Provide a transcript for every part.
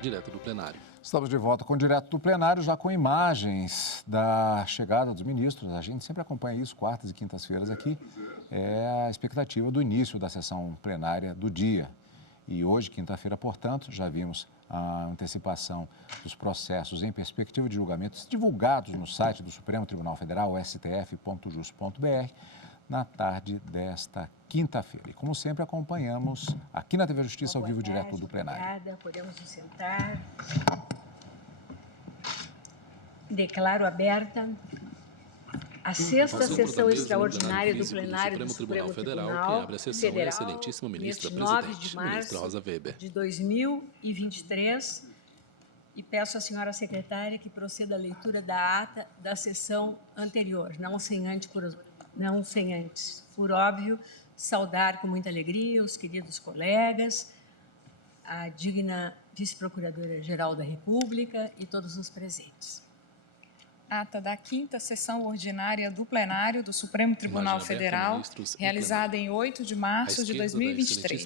Direto do plenário. Estamos de volta com o Direto do Plenário, já com imagens da chegada dos ministros. A gente sempre acompanha isso, quartas e quintas-feiras aqui. É a expectativa do início da sessão plenária do dia. E hoje, quinta-feira, portanto, já vimos a antecipação dos processos em perspectiva de julgamentos divulgados no site do Supremo Tribunal Federal, stf.jus.br, na tarde desta quinta-feira. E, como sempre, acompanhamos aqui na TV Justiça ao vivo, direto do plenário. Obrigada, podemos nos sentar. Declaro aberta a sexta sessão extraordinária do plenário do Supremo Tribunal Quem abre a sessão é a excelentíssima ministra presidente, ministra Rosa Weber. De 2023, e peço à senhora secretária que proceda à leitura da ata da sessão anterior, não sem antes, por óbvio, saudar com muita alegria os queridos colegas, a digna vice-procuradora-geral da República e todos os presentes. Ata da quinta sessão ordinária do plenário do Supremo Tribunal Federal, realizada em 8 de março de 2023.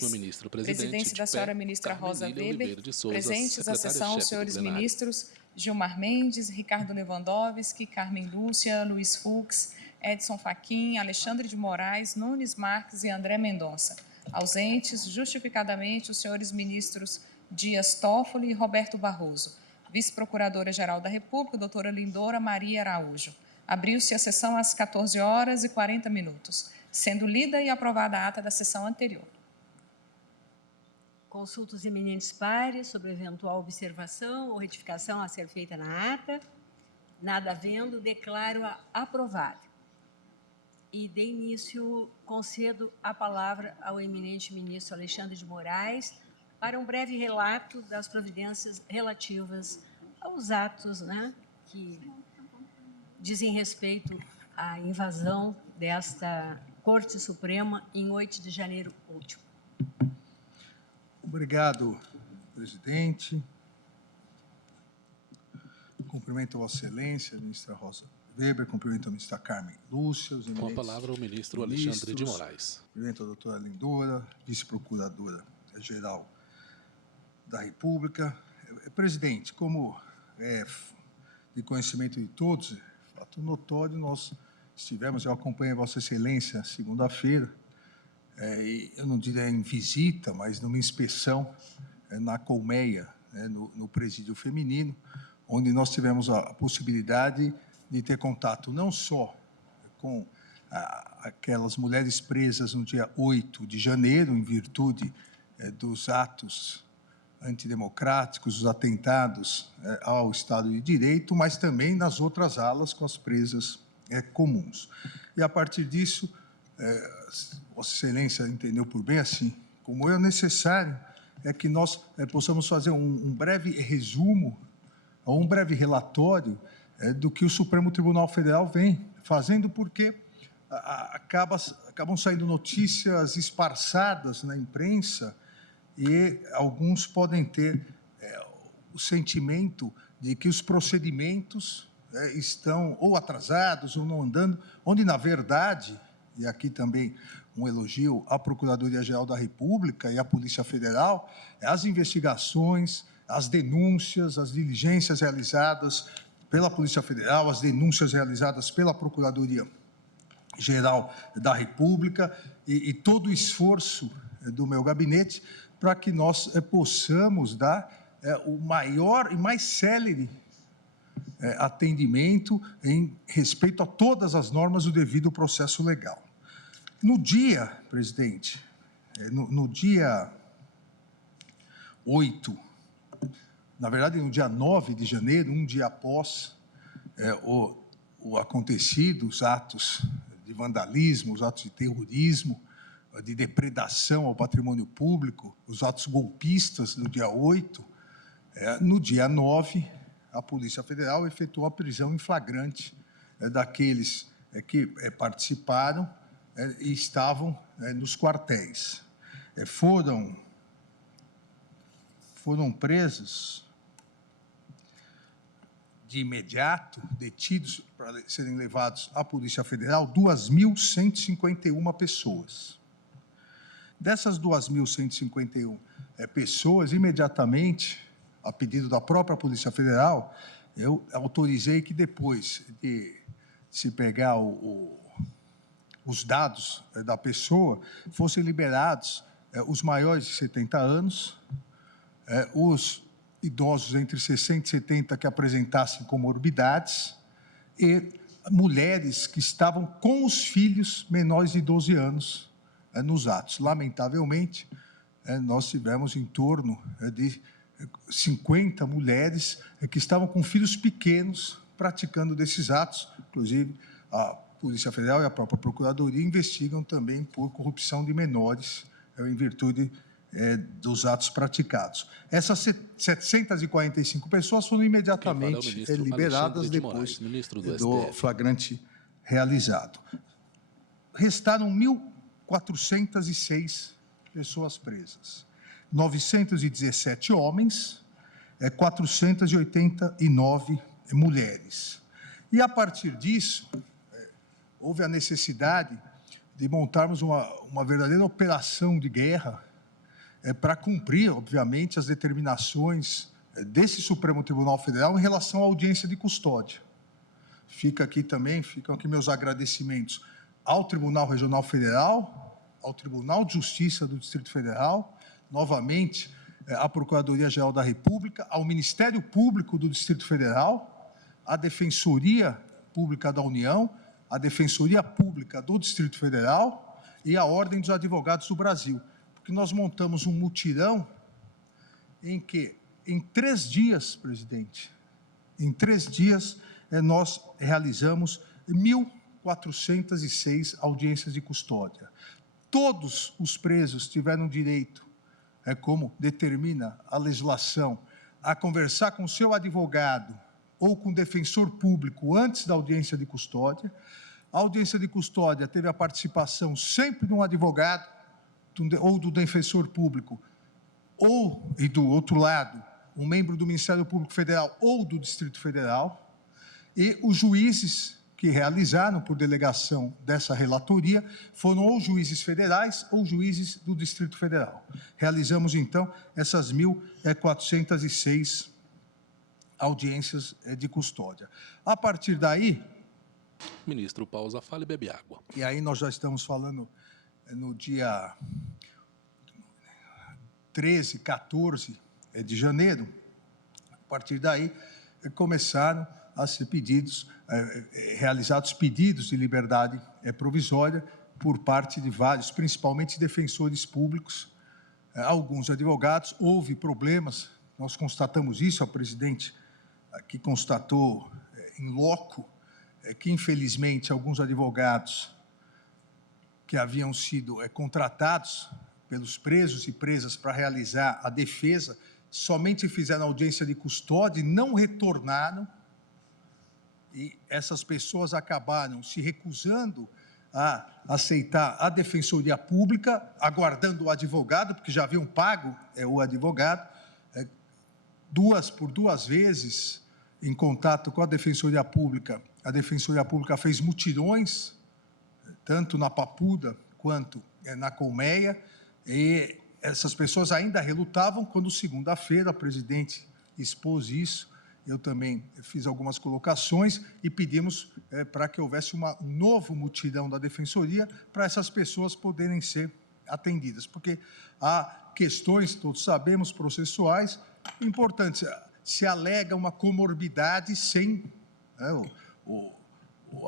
Presidência da senhora ministra Rosa Weber, presentes à sessão os senhores ministros Gilmar Mendes, Ricardo Lewandowski, Carmen Lúcia, Luiz Fux, Edson Fachin, Alexandre de Moraes, Nunes Marques e André Mendonça. Ausentes, justificadamente, os senhores ministros Dias Toffoli e Roberto Barroso. Vice-procuradora-geral da República, doutora Lindora Maria Araújo. Abriu-se a sessão às 14h40, sendo lida e aprovada a ata da sessão anterior. Consulto os eminentes pares sobre eventual observação ou retificação a ser feita na ata. Nada havendo, declaro-a aprovada. E, de início, concedo a palavra ao eminente ministro Alexandre de Moraes para um breve relato das providências relativas aos atos, que dizem respeito à invasão desta Corte Suprema em 8 de janeiro último. Obrigado, presidente. Cumprimento a Vossa Excelência, a ministra Rosa Weber, cumprimento a ministra Carmen Lúcia. Com a palavra o ministro Alexandre de Moraes. Cumprimento a doutora Lindora, vice-procuradora-geral da República. Presidente, como é de conhecimento de todos, fato notório, nós estivemos, eu acompanhei Vossa Excelência segunda-feira, e eu não diria em visita, mas numa inspeção na Colmeia, no presídio feminino, onde nós tivemos a possibilidade de ter contato não só com aquelas mulheres presas no dia 8 de janeiro, em virtude dos atos antidemocráticos, os atentados ao Estado de Direito, mas também nas outras alas com as presas comuns. E, a partir disso, Vossa Excelência entendeu por bem assim, como é necessário, que nós possamos fazer um breve resumo, ou um breve relatório do que o Supremo Tribunal Federal vem fazendo, porque acabam saindo notícias esparçadas na imprensa e alguns podem ter o sentimento de que os procedimentos estão ou atrasados ou não andando, onde, na verdade, e aqui também um elogio à Procuradoria-Geral da República e à Polícia Federal, as investigações, as denúncias, as diligências realizadas pela Polícia Federal, as denúncias realizadas pela Procuradoria-Geral da República e todo o esforço do meu gabinete para que nós possamos dar o maior e mais célere atendimento em respeito a todas as normas do devido processo legal. No dia, presidente, no dia 8, na verdade, no dia 9 de janeiro, um dia após o acontecido, os atos de vandalismo, os atos de terrorismo, de depredação ao patrimônio público, os atos golpistas do dia 8, no dia 9, a Polícia Federal efetuou a prisão em flagrante daqueles que participaram e estavam nos quartéis. Foram presos de imediato, detidos para serem levados à Polícia Federal, 2.151 pessoas. Dessas 2.151 pessoas, imediatamente, a pedido da própria Polícia Federal, eu autorizei que depois de se pegar os dados da pessoa, fossem liberados os maiores de 70 anos, os idosos entre 60 e 70 que apresentassem comorbidades e mulheres que estavam com os filhos menores de 12 anos nos atos. Lamentavelmente, nós tivemos em torno de 50 mulheres que estavam com filhos pequenos praticando desses atos. Inclusive, a Polícia Federal e a própria Procuradoria investigam também por corrupção de menores em virtude dos atos praticados. Essas 745 pessoas foram imediatamente liberadas depois do flagrante realizado. Restaram 1.406 pessoas presas, 917 homens, 489 mulheres. E, a partir disso, houve a necessidade de montarmos uma verdadeira operação de guerra para cumprir, obviamente, as determinações desse Supremo Tribunal Federal em relação à audiência de custódia. Ficam aqui meus agradecimentos ao Tribunal Regional Federal, ao Tribunal de Justiça do Distrito Federal, novamente à Procuradoria-Geral da República, ao Ministério Público do Distrito Federal, à Defensoria Pública da União, à Defensoria Pública do Distrito Federal e à Ordem dos Advogados do Brasil, porque nós montamos um mutirão em que, em 3 dias, presidente, em 3 dias, nós realizamos 1.406 audiências de custódia. Todos os presos tiveram direito, como determina a legislação, a conversar com seu advogado ou com o defensor público antes da audiência de custódia. A audiência de custódia teve a participação sempre de um advogado ou do defensor público, e do outro lado, um membro do Ministério Público Federal ou do Distrito Federal, e os juízes que realizaram por delegação dessa relatoria foram ou juízes federais ou juízes do Distrito Federal. Realizamos, então, essas 1.406 audiências de custódia. A partir daí... Ministro, pausa, fale e bebe água. E aí nós já estamos falando no dia 13, 14 de janeiro. A partir daí, começaram a ser realizados pedidos de liberdade provisória por parte de vários, principalmente defensores públicos, alguns advogados. Houve problemas, nós constatamos isso, a presidente aqui constatou em loco, que infelizmente alguns advogados que haviam sido contratados pelos presos e presas para realizar a defesa, somente fizeram audiência de custódia e não retornaram, e essas pessoas acabaram se recusando a aceitar a Defensoria Pública, aguardando o advogado, porque já haviam pago o advogado, por duas vezes, em contato com a Defensoria Pública fez mutirões, tanto na Papuda quanto na Colmeia, e essas pessoas ainda relutavam. Quando, segunda-feira, a presidente expôs isso, eu também fiz algumas colocações e pedimos para que houvesse um novo mutirão da Defensoria para essas pessoas poderem ser atendidas, porque há questões, todos sabemos, processuais importantes. Se alega uma comorbidade sem o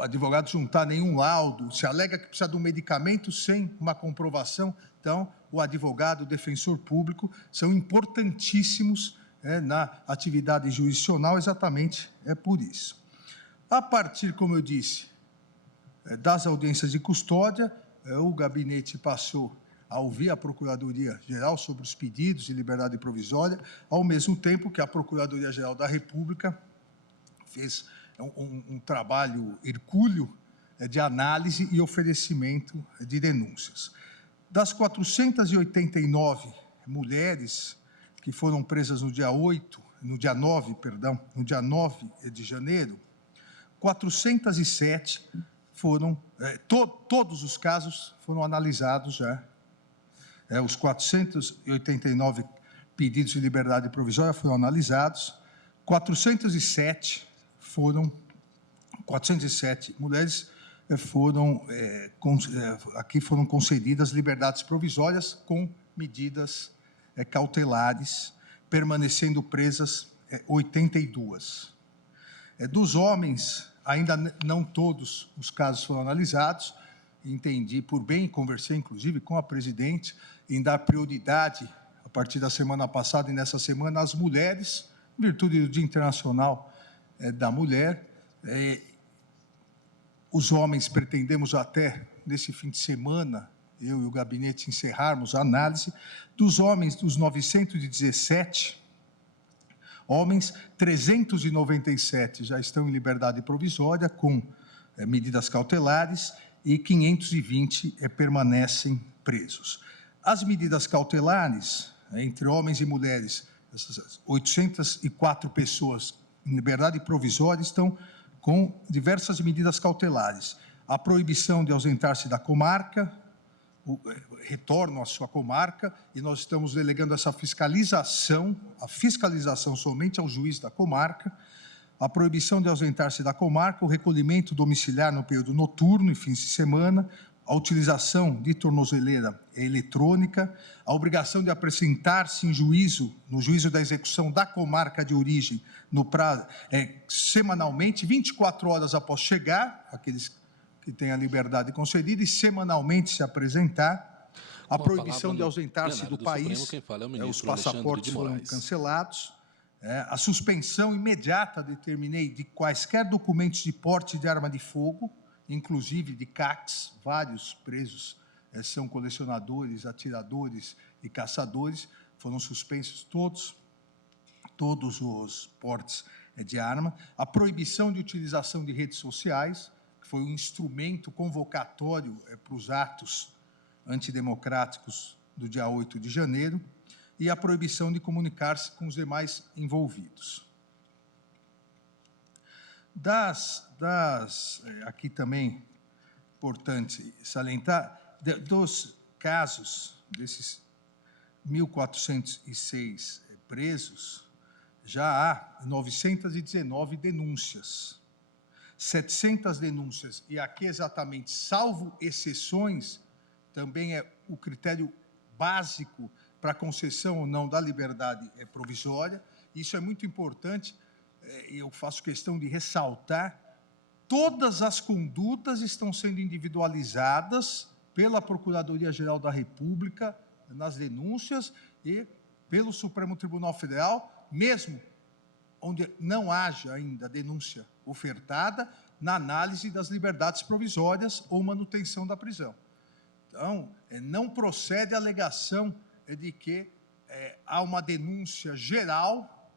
advogado juntar nenhum laudo, se alega que precisa de um medicamento sem uma comprovação. Então, o advogado, o defensor público são importantíssimos na atividade jurisdicional, exatamente por isso. A partir, como eu disse, das audiências de custódia, o gabinete passou a ouvir a Procuradoria-Geral sobre os pedidos de liberdade provisória, ao mesmo tempo que a Procuradoria-Geral da República fez um trabalho hercúleo de análise e oferecimento de denúncias. Das 489 mulheres que foram presas no dia 9 de janeiro, 407 foram, todos os casos foram analisados já. Os 489 pedidos de liberdade provisória foram analisados, 407 mulheres foram concedidas liberdades provisórias com medidas cautelares, permanecendo presas 82. Dos homens, ainda não todos os casos foram analisados. Entendi por bem, conversei inclusive com a presidente, em dar prioridade, a partir da semana passada e nessa semana, às mulheres, em virtude do Dia Internacional da Mulher. Os homens pretendemos até, nesse fim de semana, eu e o gabinete encerrarmos a análise. Dos homens, dos 917 homens, 397 já estão em liberdade provisória com medidas cautelares e 520 permanecem presos. As medidas cautelares, entre homens e mulheres, essas 804 pessoas em liberdade provisória estão com diversas medidas cautelares. A proibição de ausentar-se da comarca, o retorno à sua comarca, e nós estamos delegando essa fiscalização, a fiscalização somente ao juiz da comarca, a proibição de ausentar-se da comarca, o recolhimento domiciliar no período noturno e fins de semana, a utilização de tornozeleira eletrônica, a obrigação de apresentar-se em juízo, no juízo da execução da comarca de origem, no prazo, semanalmente, 24 horas após chegar, aqueles que têm a liberdade concedida, e semanalmente se apresentar, a proibição de ausentar-se do país, os passaportes foram cancelados, a suspensão imediata, determinei, de quaisquer documentos de porte de arma de fogo, inclusive de CACs, vários presos são colecionadores, atiradores e caçadores, foram suspensos todos os portes de arma, a proibição de utilização de redes sociais, que foi um instrumento convocatório para os atos antidemocráticos do dia 8 de janeiro, e a proibição de comunicar-se com os demais envolvidos. Aqui também, importante salientar, dos casos, desses 1.406 presos, já há 919 denúncias, 700 denúncias, e aqui exatamente, salvo exceções, também é o critério básico para concessão ou não da liberdade provisória. Isso é muito importante, e eu faço questão de ressaltar, todas as condutas estão sendo individualizadas pela Procuradoria-Geral da República nas denúncias e pelo Supremo Tribunal Federal, mesmo onde não haja ainda denúncia ofertada, na análise das liberdades provisórias ou manutenção da prisão. Então, não procede a alegação de que há uma denúncia geral,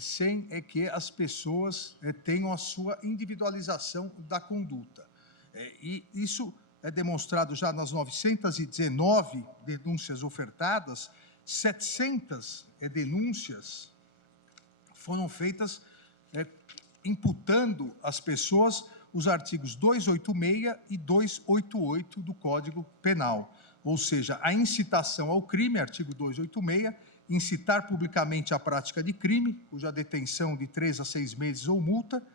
sem que as pessoas tenham a sua individualização da conduta. E isso é demonstrado já nas 919 denúncias ofertadas, 700 denúncias foram feitas imputando às pessoas os artigos 286 e 288 do Código Penal, ou seja, a incitação ao crime, artigo 286, incitar publicamente a prática de crime, cuja detenção de 3 a 6 meses ou multa,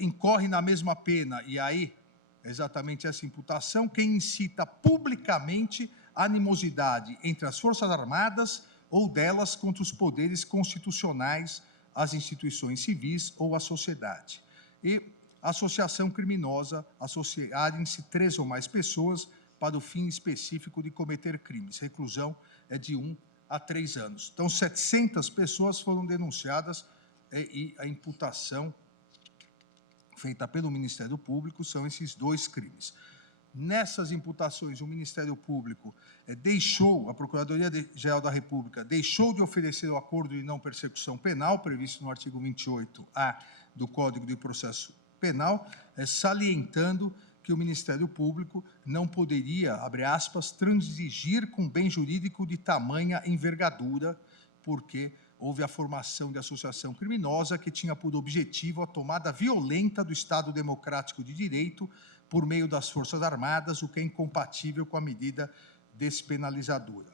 incorre na mesma pena, e aí, exatamente essa imputação, quem incita publicamente a animosidade entre as Forças Armadas ou delas contra os poderes constitucionais, as instituições civis ou a sociedade. E associação criminosa, associarem-se 3 ou mais pessoas para o fim específico de cometer crimes. Reclusão é de 1 a 3 anos. Então, 700 pessoas foram denunciadas e a imputação feita pelo Ministério Público são esses 2 crimes. Nessas imputações, o Ministério Público a Procuradoria-Geral da República deixou de oferecer o acordo de não persecução penal, previsto no artigo 28A do Código de Processo Penal, salientando que o Ministério Público não poderia, abre aspas, transigir com bem jurídico de tamanha envergadura, porque houve a formação de associação criminosa que tinha por objetivo a tomada violenta do Estado Democrático de Direito por meio das Forças Armadas, o que é incompatível com a medida despenalizadora.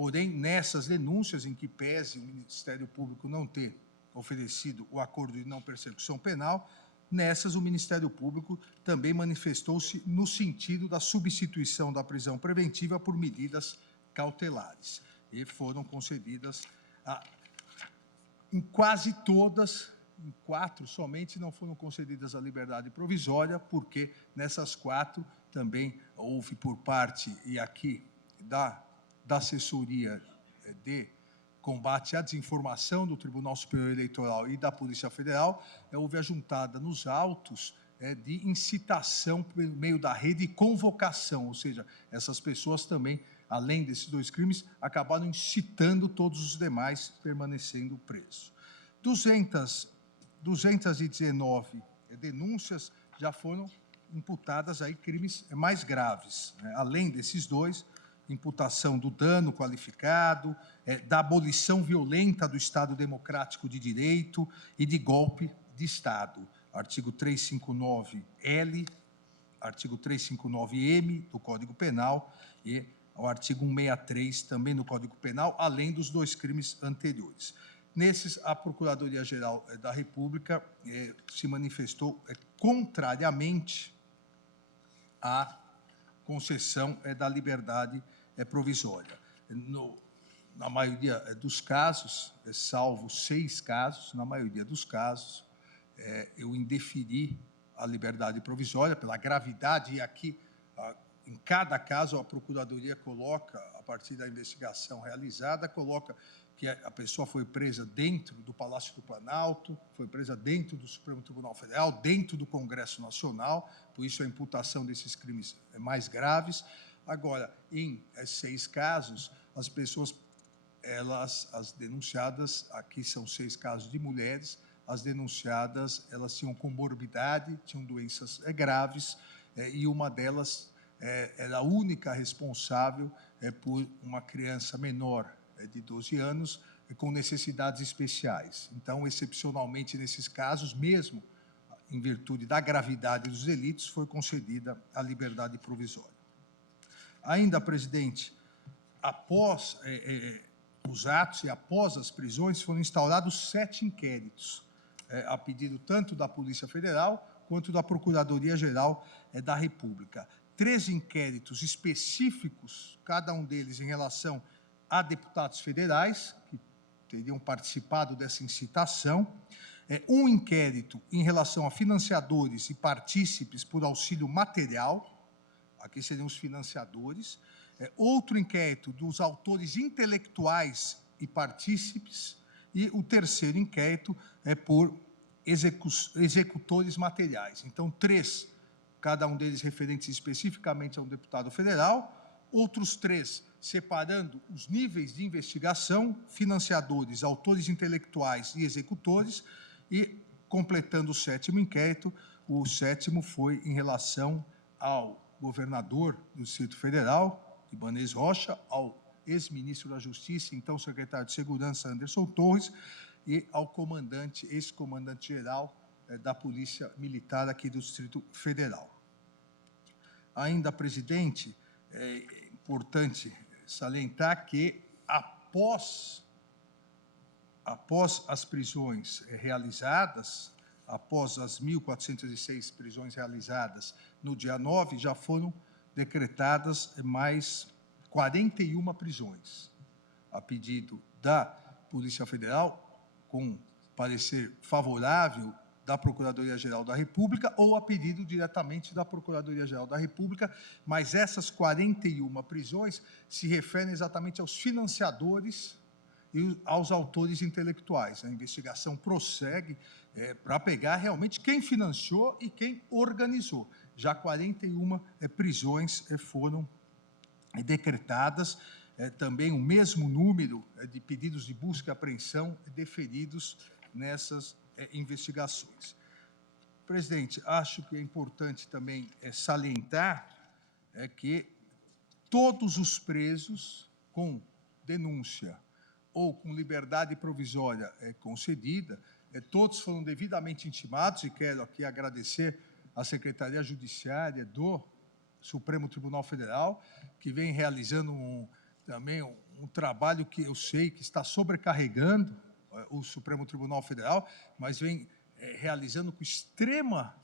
Porém, nessas denúncias em que pese o Ministério Público não ter oferecido o acordo de não persecução penal, nessas o Ministério Público também manifestou-se no sentido da substituição da prisão preventiva por medidas cautelares. E foram concedidas, em quase todas, em 4 somente, não foram concedidas a liberdade provisória, porque nessas 4 também houve por parte, e aqui, da assessoria de combate à desinformação do Tribunal Superior Eleitoral e da Polícia Federal, houve a juntada nos autos de incitação por meio da rede e convocação, ou seja, essas pessoas também, além desses 2 crimes, acabaram incitando todos os demais, permanecendo presos. 219 denúncias já foram imputadas aí crimes mais graves, né? Além desses 2, imputação do dano qualificado, da abolição violenta do Estado Democrático de Direito e de golpe de Estado. Artigo 359-L, artigo 359-M do Código Penal e o artigo 163 também do Código Penal, além dos 2 crimes anteriores. Nesses, a Procuradoria-Geral da República se manifestou contrariamente à concessão da liberdade provisória. Na maioria dos casos, salvo 6 casos, na maioria dos casos, eu indeferi a liberdade provisória pela gravidade, e aqui, em cada caso, a Procuradoria coloca, a partir da investigação realizada, coloca que a pessoa foi presa dentro do Palácio do Planalto, foi presa dentro do Supremo Tribunal Federal, dentro do Congresso Nacional, por isso a imputação desses crimes é mais graves. Agora, em 6 casos, as pessoas, as denunciadas, aqui são 6 casos de mulheres, as denunciadas, elas tinham comorbidade, tinham doenças graves, e uma delas era a única responsável por uma criança menor de 12 anos com necessidades especiais. Então, excepcionalmente, nesses casos, mesmo em virtude da gravidade dos delitos, foi concedida a liberdade provisória. Ainda, presidente, após os atos e após as prisões, foram instaurados 7 inquéritos, a pedido tanto da Polícia Federal quanto da Procuradoria-Geral da República. 3 inquéritos específicos, cada um deles em relação a deputados federais, que teriam participado dessa incitação, um inquérito em relação a financiadores e partícipes por auxílio material, aqui seriam os financiadores, outro inquérito dos autores intelectuais e partícipes, e o terceiro inquérito por executores materiais. Então, 3, cada um deles referentes especificamente a um deputado federal, outros 3 separando os níveis de investigação, financiadores, autores intelectuais e executores, e completando o 7º inquérito, o 7º foi em relação ao governador do Distrito Federal, Ibanez Rocha, ao ex-ministro da Justiça, então secretário de Segurança, Anderson Torres, e ao comandante, ex-comandante-geral da Polícia Militar aqui do Distrito Federal. Ainda, presidente, é importante salientar que, após as prisões realizadas, após as 1.406 prisões realizadas no dia 9, já foram decretadas mais 41 prisões, a pedido da Polícia Federal, com parecer favorável da Procuradoria-Geral da República ou a pedido diretamente da Procuradoria-Geral da República, mas essas 41 prisões se referem exatamente aos financiadores e aos autores intelectuais. A investigação prossegue para pegar realmente quem financiou e quem organizou. Já 41 prisões foram decretadas, também o mesmo número de pedidos de busca e apreensão deferidos nessas investigações. Presidente, acho que é importante também salientar que todos os presos com denúncia ou com liberdade provisória concedida, todos foram devidamente intimados, e quero aqui agradecer à Secretaria Judiciária do Supremo Tribunal Federal, que vem realizando também um um trabalho que eu sei que está sobrecarregando o Supremo Tribunal Federal, mas vem realizando com extrema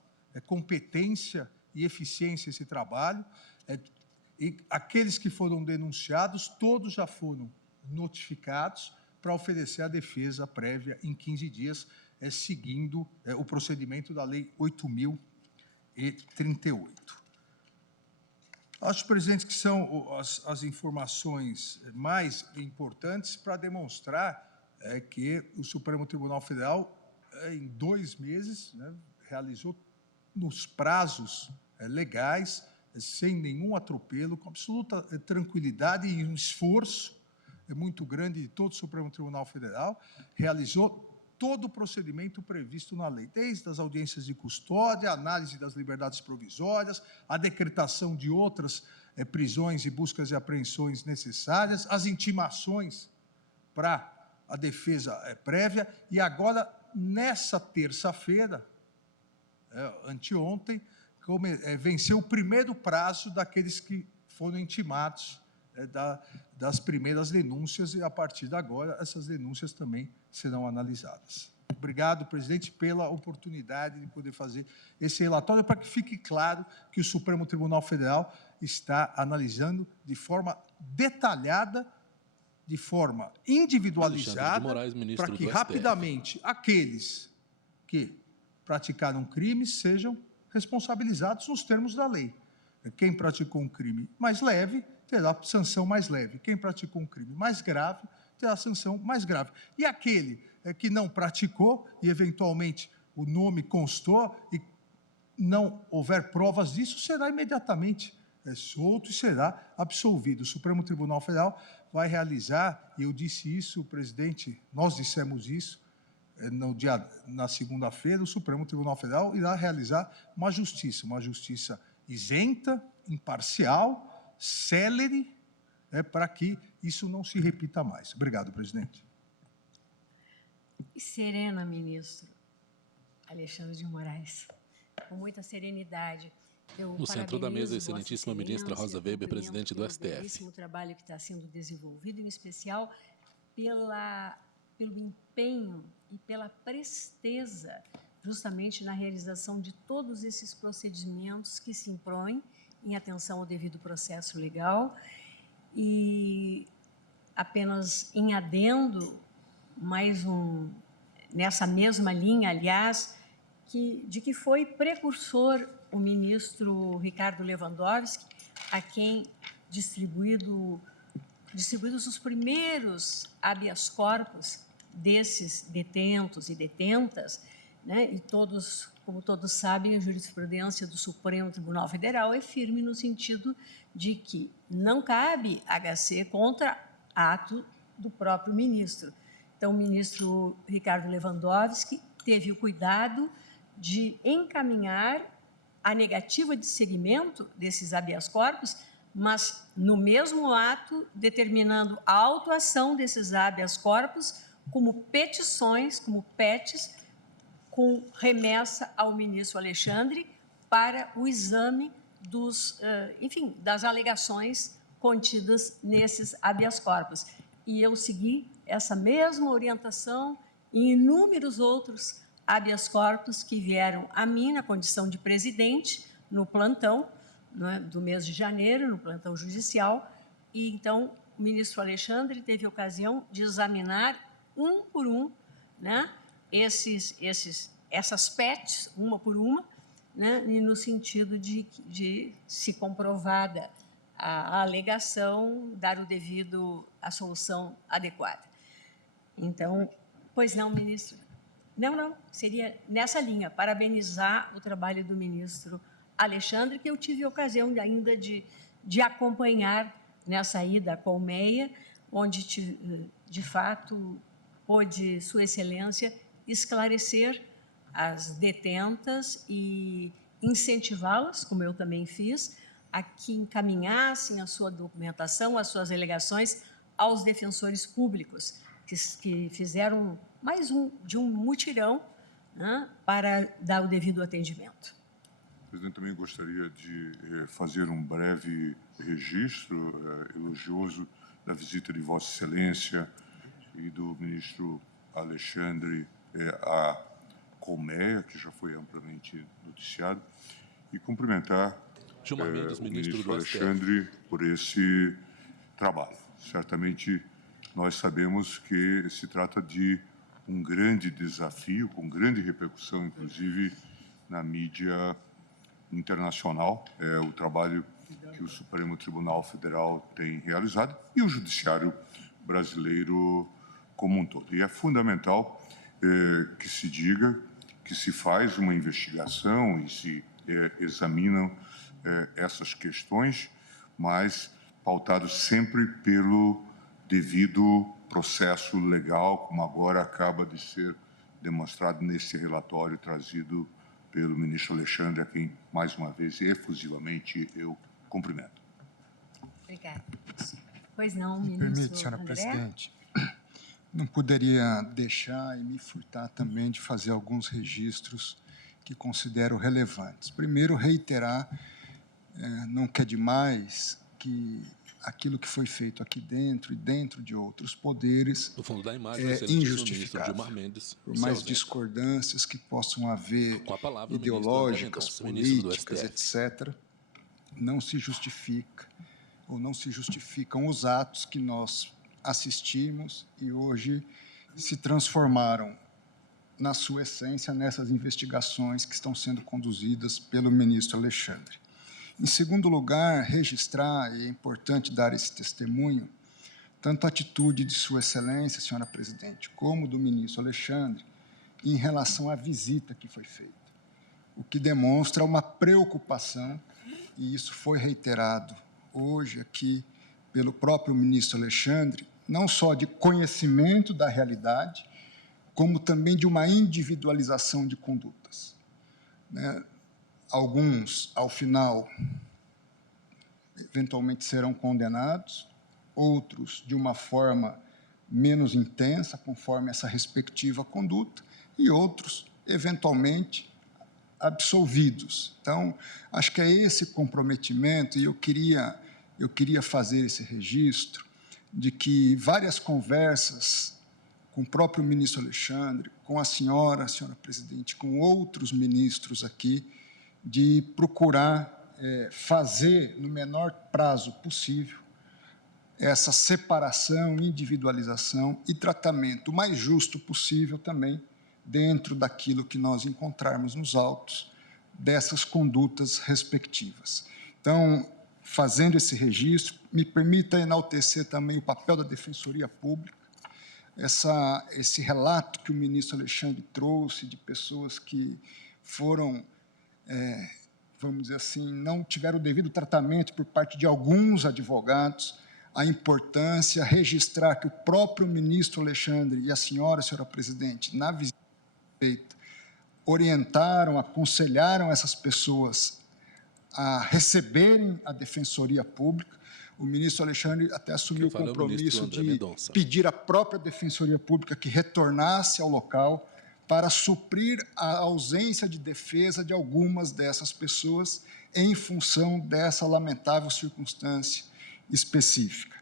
competência e eficiência esse trabalho. E aqueles que foram denunciados, todos já foram notificados para oferecer a defesa prévia em 15 dias, seguindo o procedimento da Lei 8.038. Acho, presidente, que são as informações mais importantes para demonstrar que o Supremo Tribunal Federal, em 2 meses, né, realizou nos prazos legais, sem nenhum atropelo, com absoluta tranquilidade e um esforço muito grande de todo o Supremo Tribunal Federal, realizou todo o procedimento previsto na lei, desde as audiências de custódia, a análise das liberdades provisórias, a decretação de outras prisões e buscas e apreensões necessárias, as intimações para a defesa prévia, e agora, nessa terça-feira, anteontem, venceu o primeiro prazo daqueles que foram intimados das primeiras denúncias, e, a partir de agora, essas denúncias também serão analisadas. Obrigado, presidente, pela oportunidade de poder fazer esse relatório, para que fique claro que o Supremo Tribunal Federal está analisando de forma detalhada, de forma individualizada, para que rapidamente aqueles que praticaram crimes sejam responsabilizados nos termos da lei. Quem praticou um crime mais leve terá sanção mais leve. Quem praticou um crime mais grave terá sanção mais grave. E aquele que não praticou e, eventualmente, o nome constou e não houver provas disso, será imediatamente solto e será absolvido. O Supremo Tribunal Federal vai realizar, e eu disse isso, presidente, nós dissemos isso, na segunda-feira, o Supremo Tribunal Federal irá realizar uma justiça isenta, imparcial, célere, para que isso não se repita mais. Obrigado, presidente. E serena, ministro Alexandre de Moraes, com muita serenidade. No centro da mesa, a excelentíssima ministra Rosa Weber, presidente do STF. Belíssimo trabalho que está sendo desenvolvido, em especial pelo empenho e pela presteza, justamente na realização de todos esses procedimentos que se impõem em atenção ao devido processo legal. E apenas em adendo, nessa mesma linha, aliás, de que foi precursor o ministro Ricardo Lewandowski, a quem distribuídos os primeiros habeas corpus desses detentos e detentas, né? E todos, como todos sabem, a jurisprudência do Supremo Tribunal Federal é firme no sentido de que não cabe HC contra ato do próprio ministro. Então, o ministro Ricardo Lewandowski teve o cuidado de encaminhar a negativa de seguimento desses habeas corpus, mas, no mesmo ato, determinando a autuação desses habeas corpus como petições, como PETs, com remessa ao ministro Alexandre para o exame das alegações contidas nesses habeas corpus. E eu segui essa mesma orientação em inúmeros outros habeas corpus que vieram a mim na condição de presidente, no plantão, né, do mês de janeiro, no plantão judicial, e então o ministro Alexandre teve ocasião de examinar um por um, né, essas PETs, uma por uma, né, e no sentido de, se comprovada a alegação, dar a solução adequada. Então, pois não, ministro? Não, seria nessa linha, parabenizar o trabalho do ministro Alexandre, que eu tive ocasião ainda de acompanhar nessa ida à Colmeia, onde, de fato, pôde Sua Excelência esclarecer as detentas e incentivá-las, como eu também fiz, a que encaminhassem a sua documentação, as suas alegações aos defensores públicos, que fizeram mais um mutirão, né, para dar o devido atendimento. Presidente, também gostaria de fazer um breve registro elogioso da visita de Vossa Excelência e do ministro Alexandre à Colmeia, que já foi amplamente noticiado, e cumprimentar o ministro Alexandre por esse trabalho. Certamente nós sabemos que se trata de um grande desafio, com grande repercussão, inclusive na mídia internacional, o trabalho que o Supremo Tribunal Federal tem realizado e o Judiciário brasileiro como um todo. E é fundamental que se diga que se faz uma investigação e se examinam essas questões, mas pautado sempre pelo devido processo legal, como agora acaba de ser demonstrado nesse relatório trazido pelo ministro Alexandre, a quem, mais uma vez, efusivamente eu cumprimento. Obrigada. Pois não, Me ministro permite, senhora André? presidente, não poderia deixar e me furtar também de fazer alguns registros que considero relevantes. Primeiro, reiterar, não que é demais, que aquilo que foi feito aqui dentro e dentro de outros poderes No fundo da imagem, é injustificável. Por mais discordâncias que possam haver ideológicas, políticas, etc., não se justifica ou não se justificam os atos que nós assistimos e hoje se transformaram, na sua essência, nessas investigações que estão sendo conduzidas pelo ministro Alexandre. Em segundo lugar, registrar, e é importante dar esse testemunho, tanto a atitude de Sua Excelência, senhora presidente, como do ministro Alexandre, em relação à visita que foi feita, o que demonstra uma preocupação, e isso foi reiterado hoje aqui pelo próprio ministro Alexandre, não só de conhecimento da realidade, como também de uma individualização de condutas, né? Alguns, ao final, eventualmente serão condenados, outros de uma forma menos intensa, conforme essa respectiva conduta, e outros, eventualmente, absolvidos. Então, acho que é esse comprometimento, e eu queria fazer esse registro de que várias conversas com o próprio ministro Alexandre, com a senhora presidente, com outros ministros aqui, de procurar fazer, no menor prazo possível, essa separação, individualização e tratamento mais justo possível também dentro daquilo que nós encontrarmos nos autos dessas condutas respectivas. Então, fazendo esse registro, me permita enaltecer também o papel da Defensoria Pública, esse relato que o ministro Alexandre trouxe de pessoas que foram, vamos dizer assim, não tiveram o devido tratamento por parte de alguns advogados, a importância, registrar que o próprio ministro Alexandre e a senhora presidente, na visita feita, orientaram, aconselharam essas pessoas a receberem a Defensoria Pública. O ministro Alexandre até assumiu o compromisso de pedir à própria Defensoria Pública que retornasse ao local para suprir a ausência de defesa de algumas dessas pessoas em função dessa lamentável circunstância específica.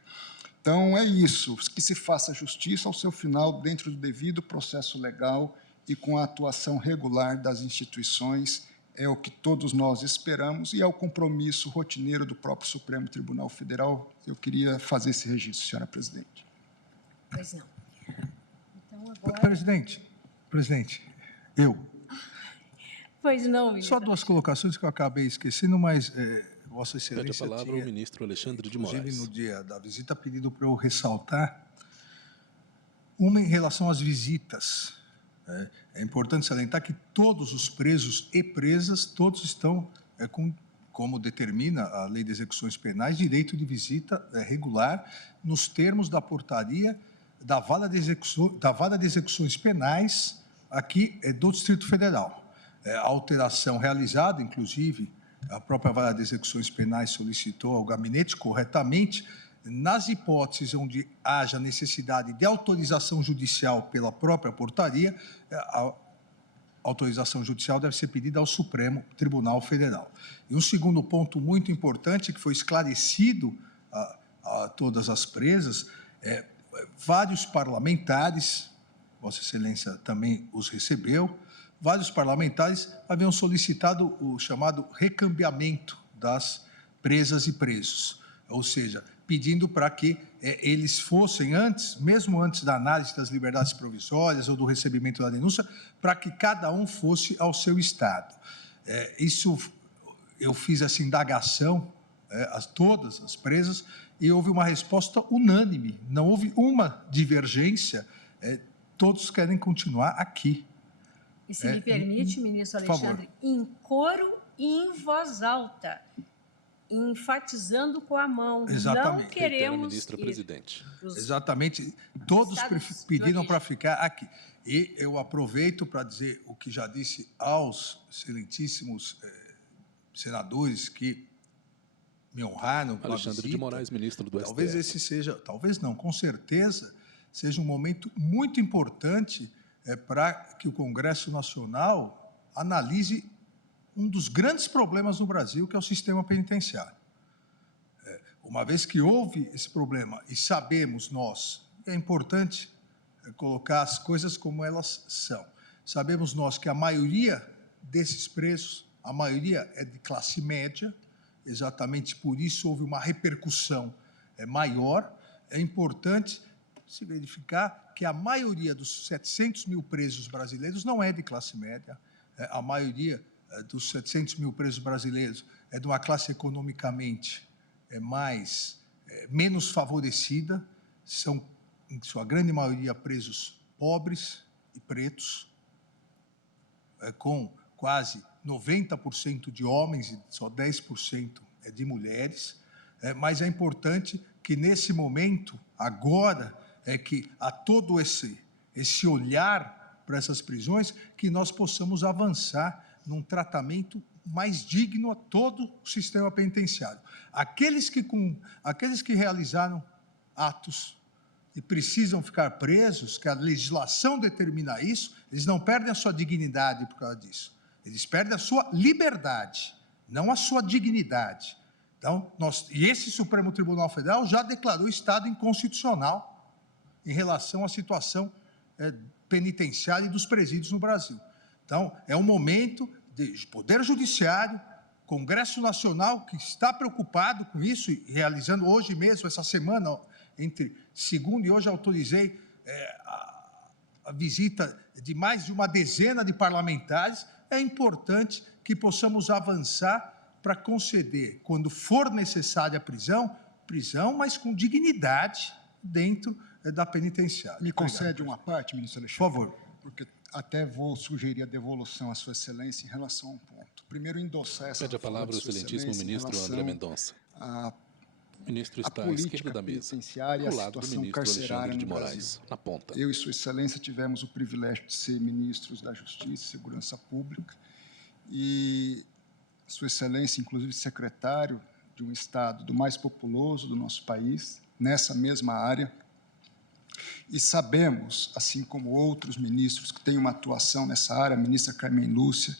Então, é isso, que se faça justiça ao seu final dentro do devido processo legal e com a atuação regular das instituições, é o que todos nós esperamos e é o compromisso rotineiro do próprio Supremo Tribunal Federal. Eu queria fazer esse registro, senhora presidente. Pois não. Então, agora... Presidente, eu. Pois não, ministro. Só duas colocações que eu acabei esquecendo, mas Vossa Excelência pede a palavra ao ministro Alexandre de Moraes. Inclusive, no dia da visita, pedido para eu ressaltar uma em relação às visitas. É importante salientar que todos os presos e presas, todos estão como determina a Lei de Execuções Penais, direito de visita regular nos termos da portaria da Vara de Execuções Penais aqui do Distrito Federal. A alteração realizada, inclusive, a própria Vara de Execuções Penais solicitou ao gabinete corretamente, nas hipóteses onde haja necessidade de autorização judicial pela própria portaria, a autorização judicial deve ser pedida ao Supremo Tribunal Federal. E um segundo ponto muito importante que foi esclarecido a todas as presas, vários parlamentares, Vossa Excelência também os recebeu, vários parlamentares haviam solicitado o chamado recambiamento das presas e presos, ou seja, pedindo para que eles fossem antes, mesmo antes da análise das liberdades provisórias ou do recebimento da denúncia, para que cada um fosse ao seu estado. Isso, eu fiz essa indagação a todas as presas e houve uma resposta unânime, não houve uma divergência, todos querem continuar aqui. E se me permite, ministro Alexandre, em coro e em voz alta, enfatizando com a mão. Exatamente. Não queremos ministro presidente. Exatamente. Todos pediram para ficar aqui. E eu aproveito para dizer o que já disse aos excelentíssimos senadores que me honraram com a visita. Alexandre de Moraes, ministro do STF. Talvez esse seja, talvez não, com certeza, seja um momento muito importante para que o Congresso Nacional analise um dos grandes problemas no Brasil, que é o sistema penitenciário. Uma vez que houve esse problema e sabemos nós, é importante colocar as coisas como elas são. Sabemos nós que a maioria desses presos, a maioria é de classe média, exatamente por isso houve uma repercussão maior. É importante se verificar que a maioria dos 700 mil presos brasileiros não é de classe média, a maioria dos 700 mil presos brasileiros é de uma classe economicamente menos favorecida, são, em sua grande maioria, presos pobres e pretos, com quase 90% de homens e só 10% de mulheres, mas é importante que, nesse momento, agora, que há todo esse olhar para essas prisões, que nós possamos avançar num tratamento mais digno a todo o sistema penitenciário. Aqueles que realizaram atos e precisam ficar presos, que a legislação determina isso, eles não perdem a sua dignidade por causa disso. Eles perdem a sua liberdade, não a sua dignidade. Então, e esse Supremo Tribunal Federal já declarou estado inconstitucional em relação à situação penitenciária e dos presídios no Brasil. Então, é um momento de Poder Judiciário, Congresso Nacional, que está preocupado com isso, e realizando hoje mesmo, essa semana, entre segunda e hoje, autorizei a visita de mais de uma dezena de parlamentares. É importante que possamos avançar para conceder, quando for necessária a prisão, mas com dignidade dentro da penitenciária. Me concede uma parte, ministro Alexandre? Por favor. Porque até vou sugerir a devolução à Sua Excelência em relação a um ponto. Primeiro, endossar essa... Pede a palavra ao excelentíssimo ministro André Mendonça. O ministro está à esquerda da mesa, ao lado do ministro Alexandre de Moraes, na ponta. Eu e Sua Excelência tivemos o privilégio de ser ministros da Justiça e Segurança Pública e Sua Excelência, inclusive, secretário de um estado do mais populoso do nosso país, nessa mesma área. E sabemos, assim como outros ministros que têm uma atuação nessa área, a ministra Carmen Lúcia,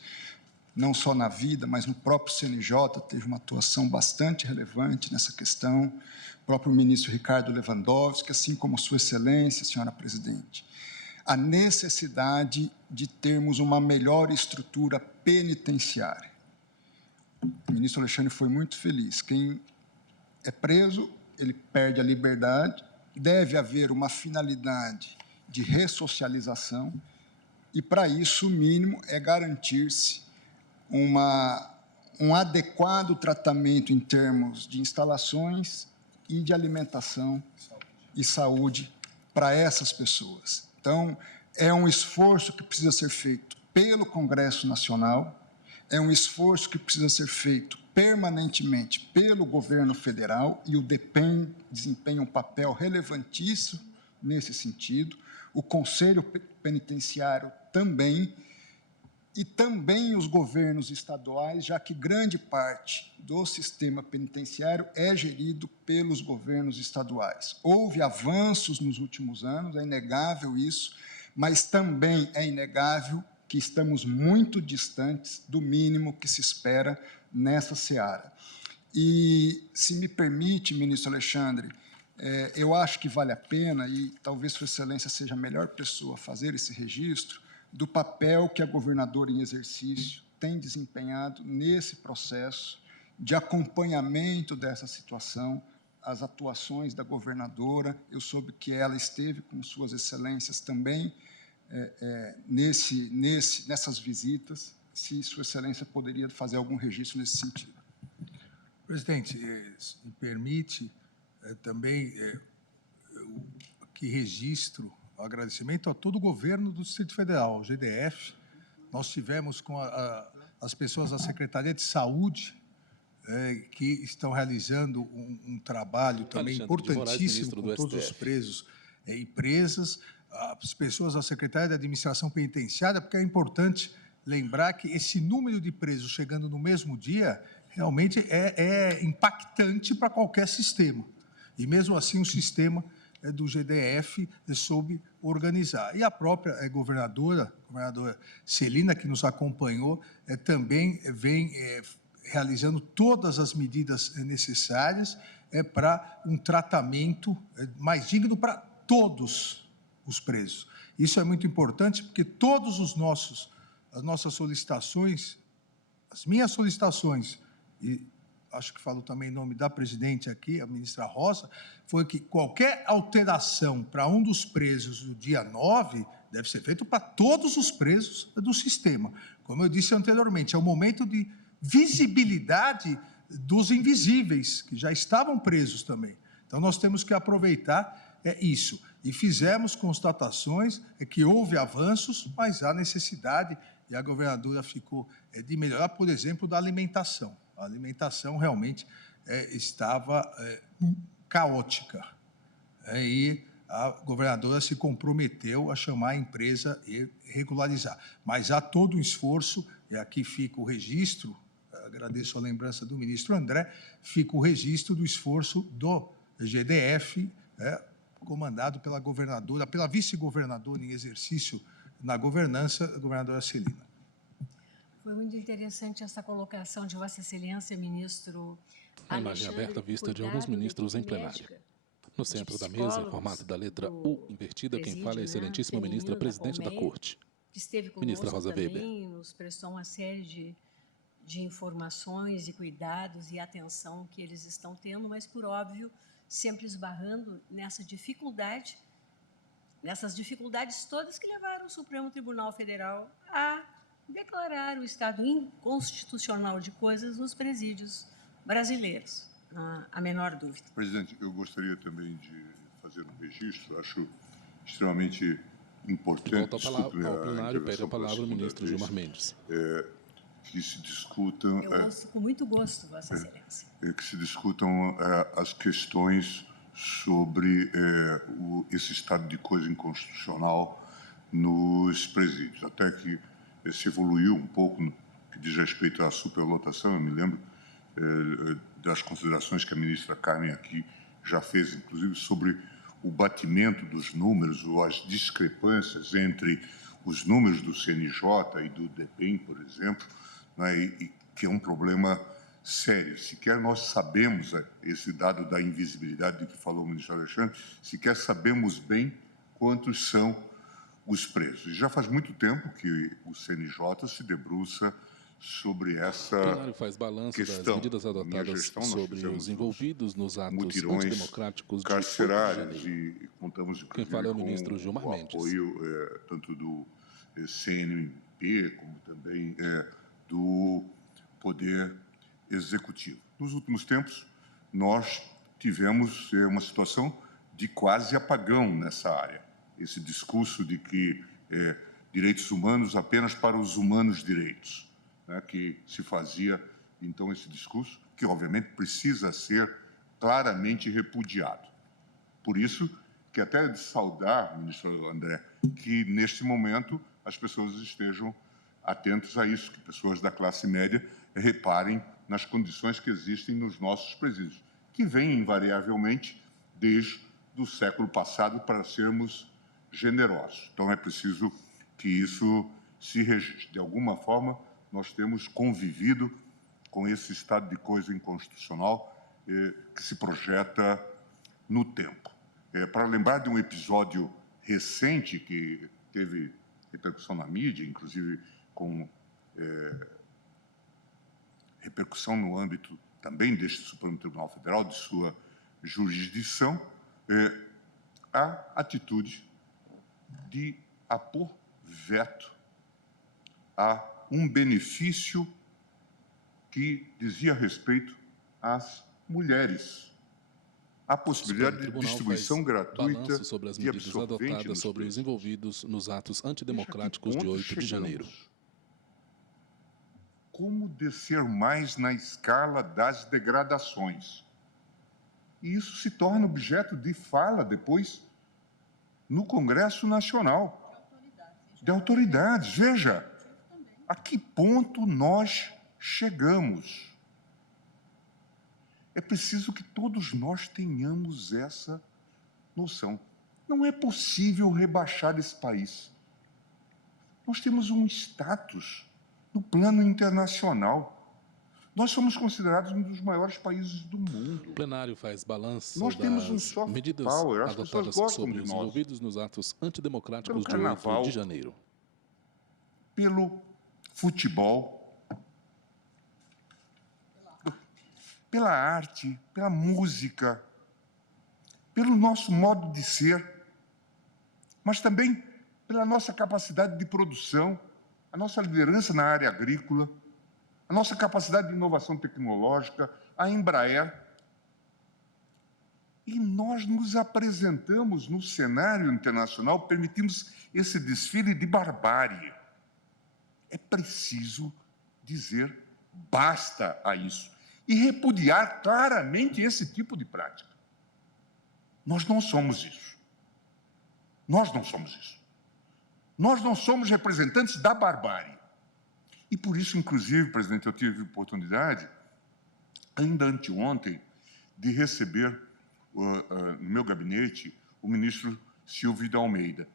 não só na vida, mas no próprio CNJ, teve uma atuação bastante relevante nessa questão, o próprio ministro Ricardo Lewandowski, assim como Sua Excelência, senhora presidente, a necessidade de termos uma melhor estrutura penitenciária. O ministro Alexandre foi muito feliz. Quem é preso, ele perde a liberdade, deve haver uma finalidade de ressocialização e, para isso, o mínimo é garantir-se um adequado tratamento em termos de instalações e de alimentação e saúde para essas pessoas. Então, é um esforço que precisa ser feito pelo Congresso Nacional, é um esforço que precisa ser feito permanentemente pelo governo federal, e o DEPEN desempenha um papel relevantíssimo nesse sentido, o Conselho Penitenciário também, e também os governos estaduais, já que grande parte do sistema penitenciário é gerido pelos governos estaduais. Houve avanços nos últimos anos, é inegável isso, mas também é inegável que estamos muito distantes do mínimo que se espera nessa seara. E, se me permite, ministro Alexandre, Eu acho que vale a pena, e talvez Sua Excelência seja a melhor pessoa a fazer esse registro, do papel que a governadora em exercício tem desempenhado nesse processo de acompanhamento dessa situação, as atuações da governadora. Eu soube que ela esteve com Suas Excelências também nessas visitas, se Sua Excelência poderia fazer algum registro nesse sentido. Presidente, se me permite também que registro o agradecimento a todo o governo do Distrito Federal, o GDF. Nós tivemos com as pessoas da Secretaria de Saúde, que estão realizando um trabalho também importantíssimo com todos os presos e presas, as pessoas da Secretaria de Administração Penitenciária, porque é importante lembrar que esse número de presos chegando no mesmo dia realmente é impactante para qualquer sistema. E, mesmo assim, o sistema do GDF soube organizar. E a própria governadora Celina, que nos acompanhou, também vem realizando todas as medidas necessárias para um tratamento mais digno para todos os presos. Isso é muito importante, porque todos as nossas solicitações, as minhas solicitações, e acho que falo também em nome da presidente aqui, a ministra Rosa, foi que qualquer alteração para um dos presos do dia 9 deve ser feito para todos os presos do sistema. Como eu disse anteriormente, é o momento de visibilidade dos invisíveis, que já estavam presos também. Então, nós temos que aproveitar isso. E fizemos constatações que houve avanços, mas há necessidade, e a governadora ficou de melhorar, por exemplo, da alimentação. A alimentação realmente estava caótica. E a governadora se comprometeu a chamar a empresa e regularizar. Mas há todo um esforço, e aqui fica o registro, agradeço a lembrança do ministro André, fica o registro do esforço do GDF, comandado pela governadora, pela vice-governadora em exercício na governança, a governadora Celina. Foi muito interessante essa colocação de Vossa Excelência, ministro A imagem aberta vista de alguns ministros em plenário. No centro da mesa, em formato da letra U invertida, quem fala é a excelentíssima ministra presidente da Corte, que esteve ministra Rosa Weber. Nos prestou uma série de informações e cuidados e atenção que eles estão tendo, mas, por óbvio, sempre esbarrando nessas dificuldades todas que levaram o Supremo Tribunal Federal a declarar o estado inconstitucional de coisas nos presídios brasileiros, não há a menor dúvida. Presidente, eu gostaria também de fazer um registro, acho extremamente importante. Volta ao plenário, pede a palavra o ministro Gilmar Mendes. Que se discutam... Eu ouço com muito gosto, Vossa Excelência. Que se discutam as questões sobre esse estado de coisa inconstitucional nos presídios, até que se evoluiu um pouco no que diz respeito à superlotação. Eu me lembro das considerações que a ministra Carmen aqui já fez, inclusive sobre o batimento dos números ou as discrepâncias entre os números do CNJ e do DEPEN, por exemplo, né, e que é um problema sério. Sequer nós sabemos esse dado da invisibilidade de que falou o ministro Alexandre, sequer sabemos bem quantos são os presos. E já faz muito tempo que o CNJ se debruça sobre essa questão. O plenário faz balanço das medidas adotadas sobre os envolvidos nos atos antidemocráticos de carcerários e contamos quem fala é o ministro Gilmar Mendes. Apoio tanto do CNMP como também do Poder Executivo. Nos últimos tempos, nós tivemos uma situação de quase apagão nessa área. Esse discurso de que direitos humanos apenas para os humanos direitos, né, que se fazia, então, esse discurso, que, obviamente, precisa ser claramente repudiado. Por isso, que até de saudar, ministro André, que, neste momento, as pessoas estejam atentas a isso, que pessoas da classe média reparem nas condições que existem nos nossos presídios, que vêm invariavelmente desde o século passado para sermos generosos. Então, é preciso que isso se registre. De alguma forma, nós temos convivido com esse estado de coisa inconstitucional que se projeta no tempo. Para lembrar de um episódio recente que teve repercussão na mídia, inclusive com repercussão no âmbito também deste Supremo Tribunal Federal, de sua jurisdição, a atitude de apor veto a um benefício que dizia respeito às mulheres. A possibilidade de distribuição gratuita sobre as de medidas adotadas sobre os envolvidos nos atos antidemocráticos de 8 de janeiro. Como descer mais na escala das degradações? E isso se torna objeto de fala depois no Congresso Nacional. De autoridades. Veja, a que ponto nós chegamos. É preciso que todos nós tenhamos essa noção. Não é possível rebaixar esse país. Nós temos um status no plano internacional. Nós somos considerados um dos maiores países do mundo. O plenário faz balanço nós temos um soft medidas power. As adotadas pessoas gostam sobre de os nós. envolvidos nos atos antidemocráticos Pelo carnaval, de 8 de janeiro. Pelo futebol, pela arte, pela música, pelo nosso modo de ser, mas também pela nossa capacidade de produção, a nossa liderança na área agrícola, a nossa capacidade de inovação tecnológica, a Embraer. E nós nos apresentamos no cenário internacional, permitimos esse desfile de barbárie. É preciso dizer basta a isso e repudiar claramente esse tipo de prática. Nós não somos isso. Nós não somos isso. Nós não somos representantes da barbárie. E por isso, inclusive, presidente, eu tive oportunidade, ainda anteontem, de receber no meu gabinete o ministro Silvio de Almeida,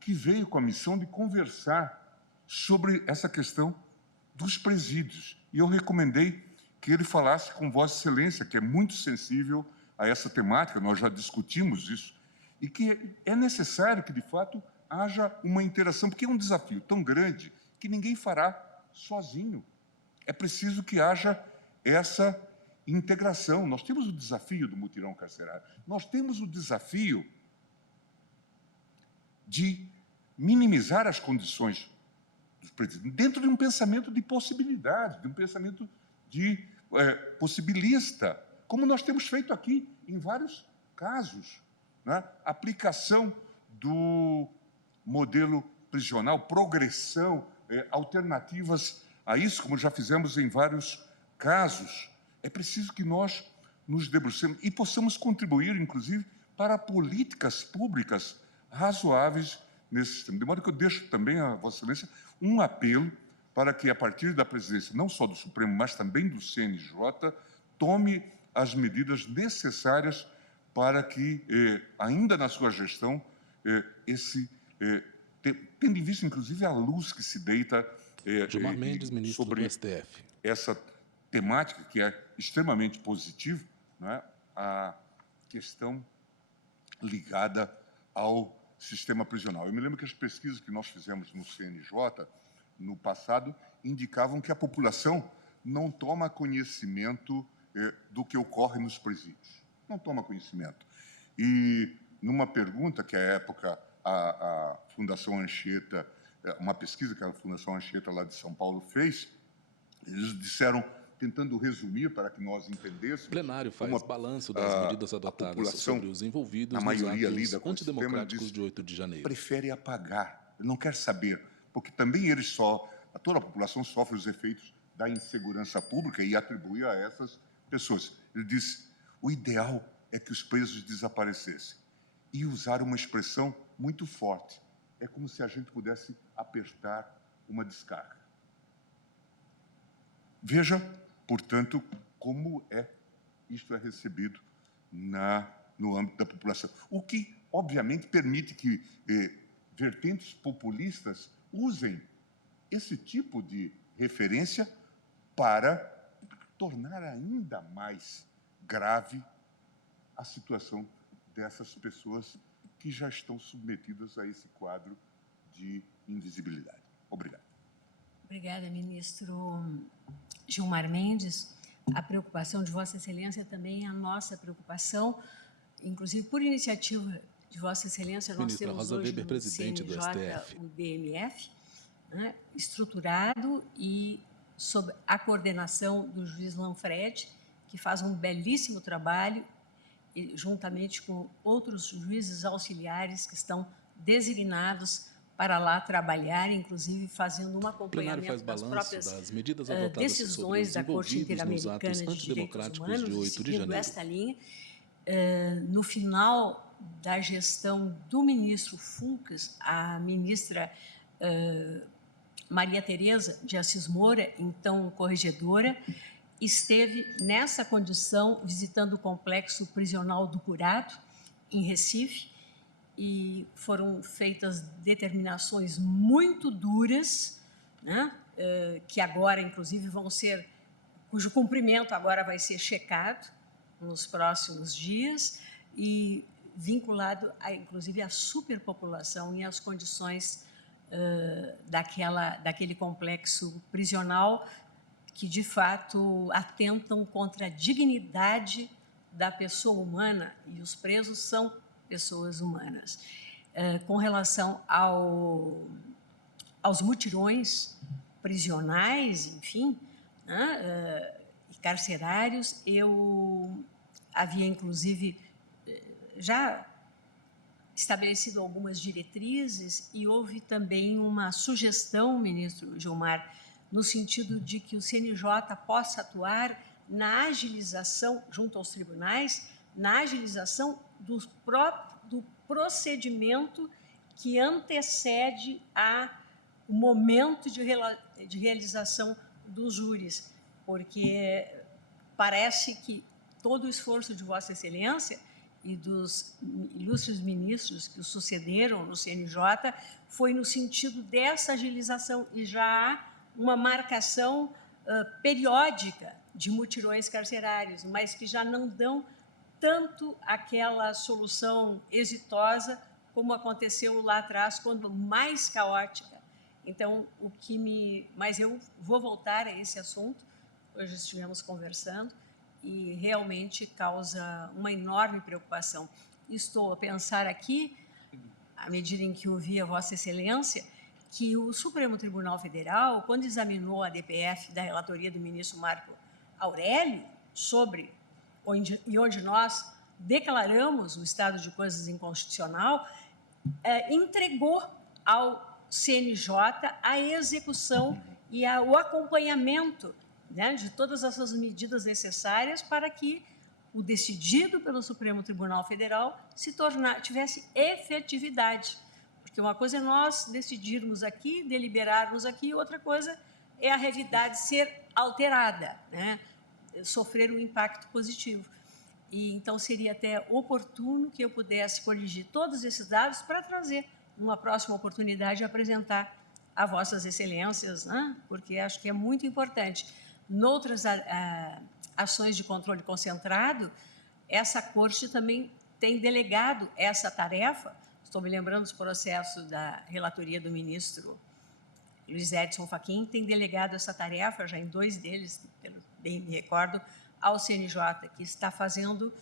que veio com a missão de conversar sobre essa questão dos presídios. E eu recomendei que ele falasse com Vossa Excelência, que é muito sensível a essa temática, nós já discutimos isso, e que é necessário que, de fato, haja uma interação, porque é um desafio tão grande que ninguém fará sozinho. É preciso que haja essa integração. Nós temos o desafio do mutirão carcerário, nós temos o desafio de minimizar as condições dos presídios, dentro de um pensamento de possibilidade, de um pensamento possibilista, como nós temos feito aqui em vários casos, né? Aplicação do modelo prisional, progressão, alternativas a isso, como já fizemos em vários casos. É preciso que nós nos debrucemos e possamos contribuir, inclusive, para políticas públicas razoáveis nesse sistema. De modo que eu deixo também a Vossa Excelência um apelo para que, a partir da presidência, não só do Supremo, mas também do CNJ, tome as medidas necessárias para que, ainda na sua gestão, tendo em vista, inclusive, a luz que se deita Gilmar Mendes, ministro sobre do STF. Essa temática, que é extremamente positiva, né, a questão ligada ao sistema prisional. Eu me lembro que as pesquisas que nós fizemos no CNJ, no passado, indicavam que a população não toma conhecimento do que ocorre nos presídios. Não toma conhecimento. E, numa pergunta que, à época, a Fundação Anchieta, uma pesquisa que a Fundação Anchieta, lá de São Paulo, fez, eles disseram, tentando resumir para que nós entendêssemos... O plenário faz balanço das medidas adotadas sobre os envolvidos nos atos antidemocráticos de 8 de janeiro. Prefere apagar, não quer saber, porque também toda a população sofre os efeitos da insegurança pública e atribui a essas pessoas. Ele disse, o ideal é que os presos desaparecessem. E usar uma expressão muito forte. É como se a gente pudesse apertar uma descarga. Veja, portanto, como isto é recebido no âmbito da população. O que, obviamente, permite que vertentes populistas usem esse tipo de referência para tornar ainda mais grave a situação dessas pessoas que já estão submetidas a esse quadro de invisibilidade. Obrigado. Obrigada, ministro Gilmar Mendes. A preocupação de Vossa Excelência também é a nossa preocupação, inclusive por iniciativa de Vossa Excelência, nós temos Rosa hoje Weber, no presidente CNJ, do STF. o DMF, né, estruturado e sob a coordenação do juiz Lanfredi, que faz um belíssimo trabalho, e, juntamente com outros juízes auxiliares que estão designados para lá trabalhar, inclusive fazendo um acompanhamento das próprias decisões da Corte Interamericana de Direitos Humanos, seguindo esta linha. No final da gestão do ministro Fux, a ministra Maria Tereza de Assis Moura, então corregedora, esteve nessa condição visitando o complexo prisional do Curado, em Recife, e foram feitas determinações muito duras, né, que agora, inclusive, cujo cumprimento agora vai ser checado nos próximos dias e vinculado, inclusive, à superpopulação e às condições daquele complexo prisional que, de fato, atentam contra a dignidade da pessoa humana, e os presos são pessoas humanas. Com relação aos mutirões prisionais, enfim, né, e carcerários, eu havia, inclusive, já estabelecido algumas diretrizes e houve também uma sugestão, ministro Gilmar, no sentido de que o CNJ possa atuar na agilização, junto aos tribunais, na agilização do procedimento que antecede o momento de realização dos júris, porque parece que todo o esforço de Vossa Excelência e dos ilustres ministros que o sucederam no CNJ foi no sentido dessa agilização, e já há uma marcação periódica de mutirões carcerários, mas que já não dão tanto aquela solução exitosa como aconteceu lá atrás, quando mais caótica. Então, mas eu vou voltar a esse assunto, hoje estivemos conversando, e realmente causa uma enorme preocupação. Estou a pensar aqui, à medida em que ouvi a Vossa Excelência, que o Supremo Tribunal Federal, quando examinou a DPF da relatoria do ministro Marco Aurélio, onde nós declaramos o estado de coisas inconstitucional, entregou ao CNJ a execução e o acompanhamento, né, de todas essas medidas necessárias para que o decidido pelo Supremo Tribunal Federal tivesse efetividade. Porque uma coisa é nós decidirmos aqui, deliberarmos aqui, outra coisa é a realidade ser alterada, né, sofrer um impacto positivo. E, então, seria até oportuno que eu pudesse corrigir todos esses dados para trazer, numa próxima oportunidade, apresentar a Vossas Excelências, né, porque acho que é muito importante. Noutras ações de controle concentrado, essa Corte também tem delegado essa tarefa. Estou me lembrando dos processos da relatoria do ministro Luiz Edson Fachin, tem delegado essa tarefa, já em 2 deles, pelo bem me recordo, ao CNJ, que está fazendo,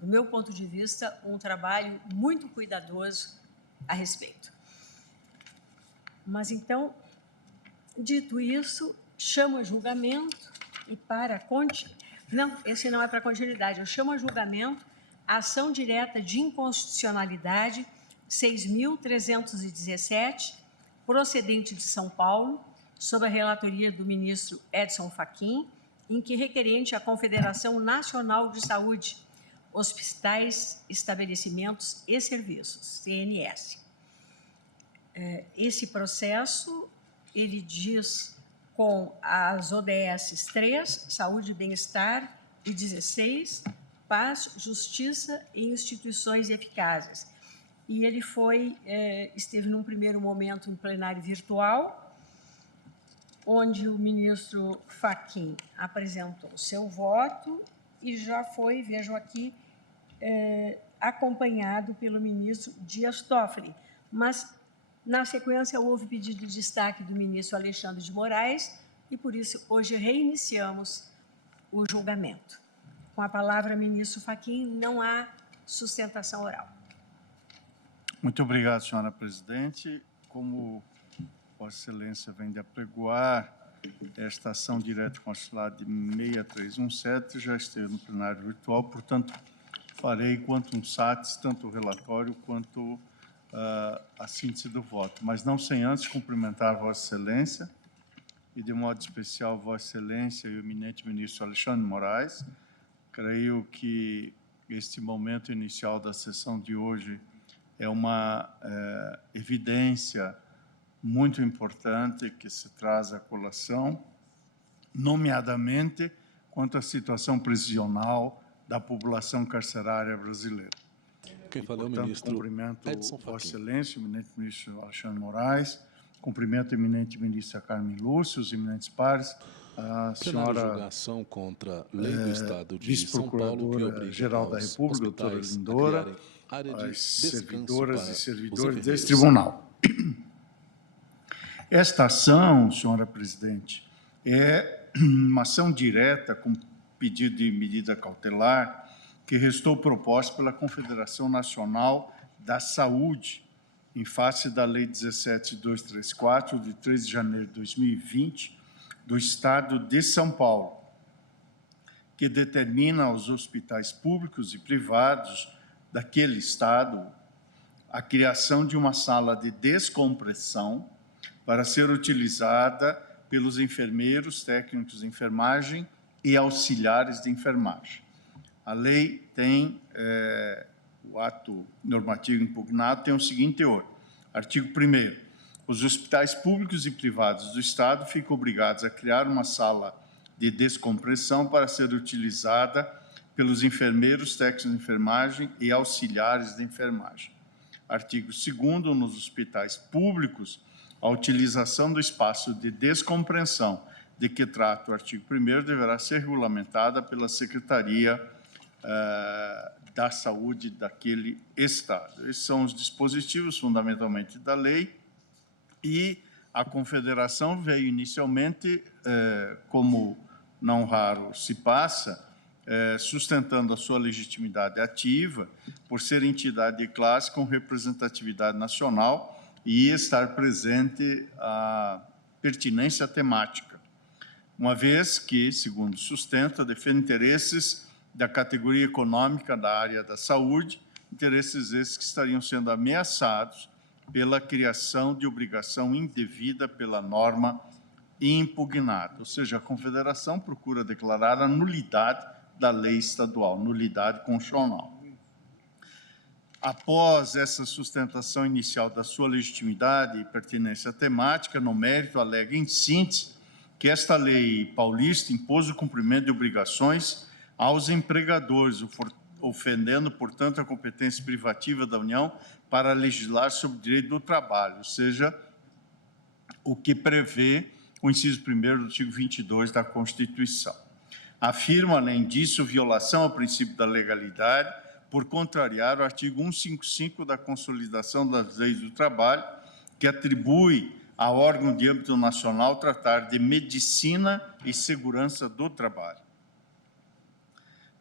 do meu ponto de vista, um trabalho muito cuidadoso a respeito. Mas, então, dito isso, chamo a julgamento e não, esse não é para continuidade, eu chamo a julgamento a ação direta de inconstitucionalidade 6.317, procedente de São Paulo, sob a relatoria do ministro Edson Fachin, em que requerente a Confederação Nacional de Saúde, Hospitais, Estabelecimentos e Serviços, CNS. Esse processo, ele diz com as ODS 3, Saúde e Bem-Estar, e 16, Paz, Justiça e Instituições Eficazes. E ele esteve num primeiro momento em plenário virtual, onde o ministro Fachin apresentou seu voto e já foi, vejo aqui, acompanhado pelo ministro Dias Toffoli. Mas, na sequência, houve pedido de destaque do ministro Alexandre de Moraes e, por isso, hoje reiniciamos o julgamento. Com a palavra, ministro Fachin, não há sustentação oral. Muito obrigado, senhora presidente. Como Vossa Excelência vem de apregoar esta ação direta consular de 6317, já esteve no plenário virtual, portanto, farei quantum satis, tanto o relatório quanto a síntese do voto, mas não sem antes cumprimentar Vossa Excelência e, de modo especial, Vossa Excelência e o eminente ministro Alexandre de Moraes. Creio que este momento inicial da sessão de hoje é uma evidência muito importante que se traz à colação, nomeadamente quanto à situação prisional da população carcerária brasileira. Quem fala é o ministro cumprimento Edson Fachin. Vossa Excelência, o eminente ministro Alexandre Moraes, cumprimento a eminente ministra Carmen Lúcia, os eminentes pares, a senhora julgação contra a lei do Estado de São Paulo, que obriga geral da República, doutora Lindora, as servidoras e servidores desse tribunal. Esta ação, senhora presidente, é uma ação direta com pedido de medida cautelar que restou proposta pela Confederação Nacional da Saúde, em face da Lei 17.234, de 3 de janeiro de 2020, do Estado de São Paulo, que determina aos hospitais públicos e privados daquele Estado a criação de uma sala de descompressão para ser utilizada pelos enfermeiros, técnicos de enfermagem e auxiliares de enfermagem. A lei tem, o ato normativo impugnado tem o seguinte teor. Artigo 1º. Os hospitais públicos e privados do Estado ficam obrigados a criar uma sala de descompressão para ser utilizada pelos enfermeiros, técnicos de enfermagem e auxiliares de enfermagem. Artigo 2º. Nos hospitais públicos, a utilização do espaço de descompressão de que trata o artigo 1º deverá ser regulamentada pela Secretaria da Saúde daquele Estado. Esses são os dispositivos, fundamentalmente, da lei, e a Confederação veio inicialmente, como não raro se passa, sustentando a sua legitimidade ativa por ser entidade de classe com representatividade nacional e estar presente a pertinência temática, uma vez que, segundo sustenta, defende interesses da categoria econômica da área da saúde, interesses esses que estariam sendo ameaçados pela criação de obrigação indevida pela norma impugnada. Ou seja, a Confederação procura declarar a nulidade da lei estadual, nulidade constitucional. Após essa sustentação inicial da sua legitimidade e pertinência temática, no mérito, alega em síntese que esta lei paulista impôs o cumprimento de obrigações aos empregadores, ofendendo, portanto, a competência privativa da União para legislar sobre o direito do trabalho, ou seja, o que prevê o inciso 1º do artigo 22 da Constituição. Afirma, além disso, violação ao princípio da legalidade por contrariar o artigo 155 da Consolidação das Leis do Trabalho, que atribui a órgão de âmbito nacional tratar de medicina e segurança do trabalho.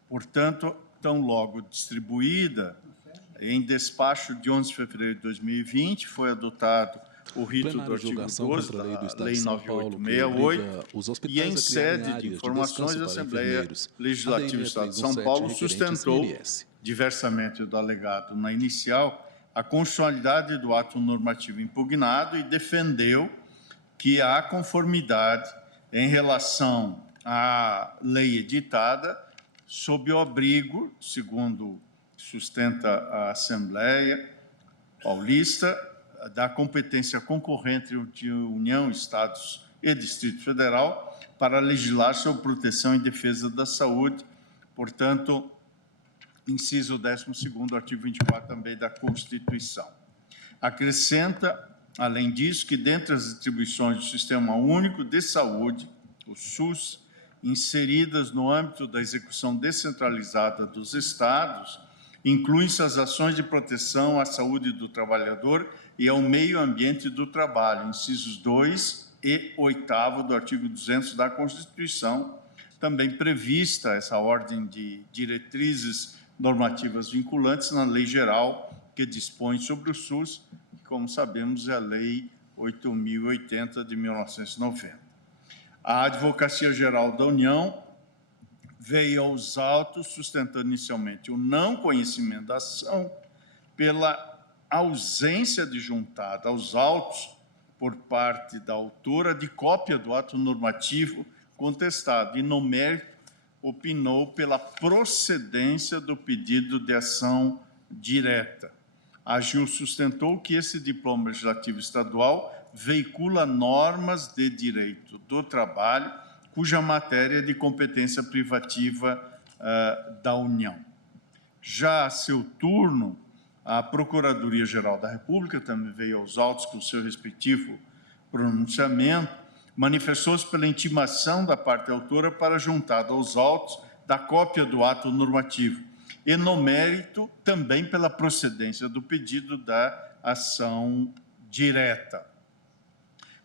Portanto, tão logo distribuída, em despacho de 11 de fevereiro de 2020, foi adotado o rito do artigo 12 da Lei 9868 e, em sede de informações da Assembleia Legislativa do Estado de São Paulo, sustentou, diversamente do alegado na inicial, a constitucionalidade do ato normativo impugnado e defendeu que há conformidade em relação à lei editada sob o abrigo, segundo sustenta a Assembleia Paulista, da competência concorrente de União, Estados e Distrito Federal para legislar sobre proteção e defesa da saúde, portanto, inciso 12º, artigo 24 também da Constituição. Acrescenta, além disso, que dentre as atribuições do Sistema Único de Saúde, o SUS, inseridas no âmbito da execução descentralizada dos Estados, Incluem-se as ações de proteção à saúde do trabalhador e ao meio ambiente do trabalho, incisos 2 e 8º do artigo 200 da Constituição, também prevista essa ordem de diretrizes normativas vinculantes na Lei Geral que dispõe sobre o SUS, que, como sabemos, é a Lei 8.080 de 1990. A Advocacia Geral da União veio aos autos sustentando inicialmente o não conhecimento da ação pela ausência de juntada aos autos por parte da autora de cópia do ato normativo contestado e, no mérito, opinou pela procedência do pedido de ação direta. A AGIL sustentou que esse diploma legislativo estadual veicula normas de direito do trabalho cuja matéria é de competência privativa da União. Já a seu turno, a Procuradoria-Geral da República também veio aos autos com seu respectivo pronunciamento, manifestou-se pela intimação da parte autora para juntada aos autos da cópia do ato normativo e, no mérito, também pela procedência do pedido da ação direta.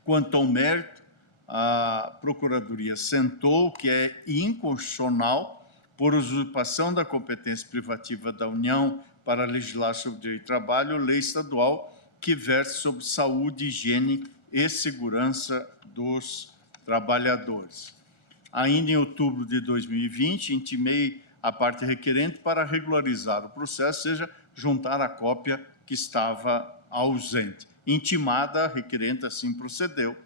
Quanto ao mérito, a Procuradoria assentou que é inconstitucional, por usurpação da competência privativa da União para legislar sobre o direito de trabalho, lei estadual que verse sobre saúde, higiene e segurança dos trabalhadores. Ainda em outubro de 2020, intimei a parte requerente para regularizar o processo, ou seja, juntar a cópia que estava ausente. Intimada, a requerente assim procedeu,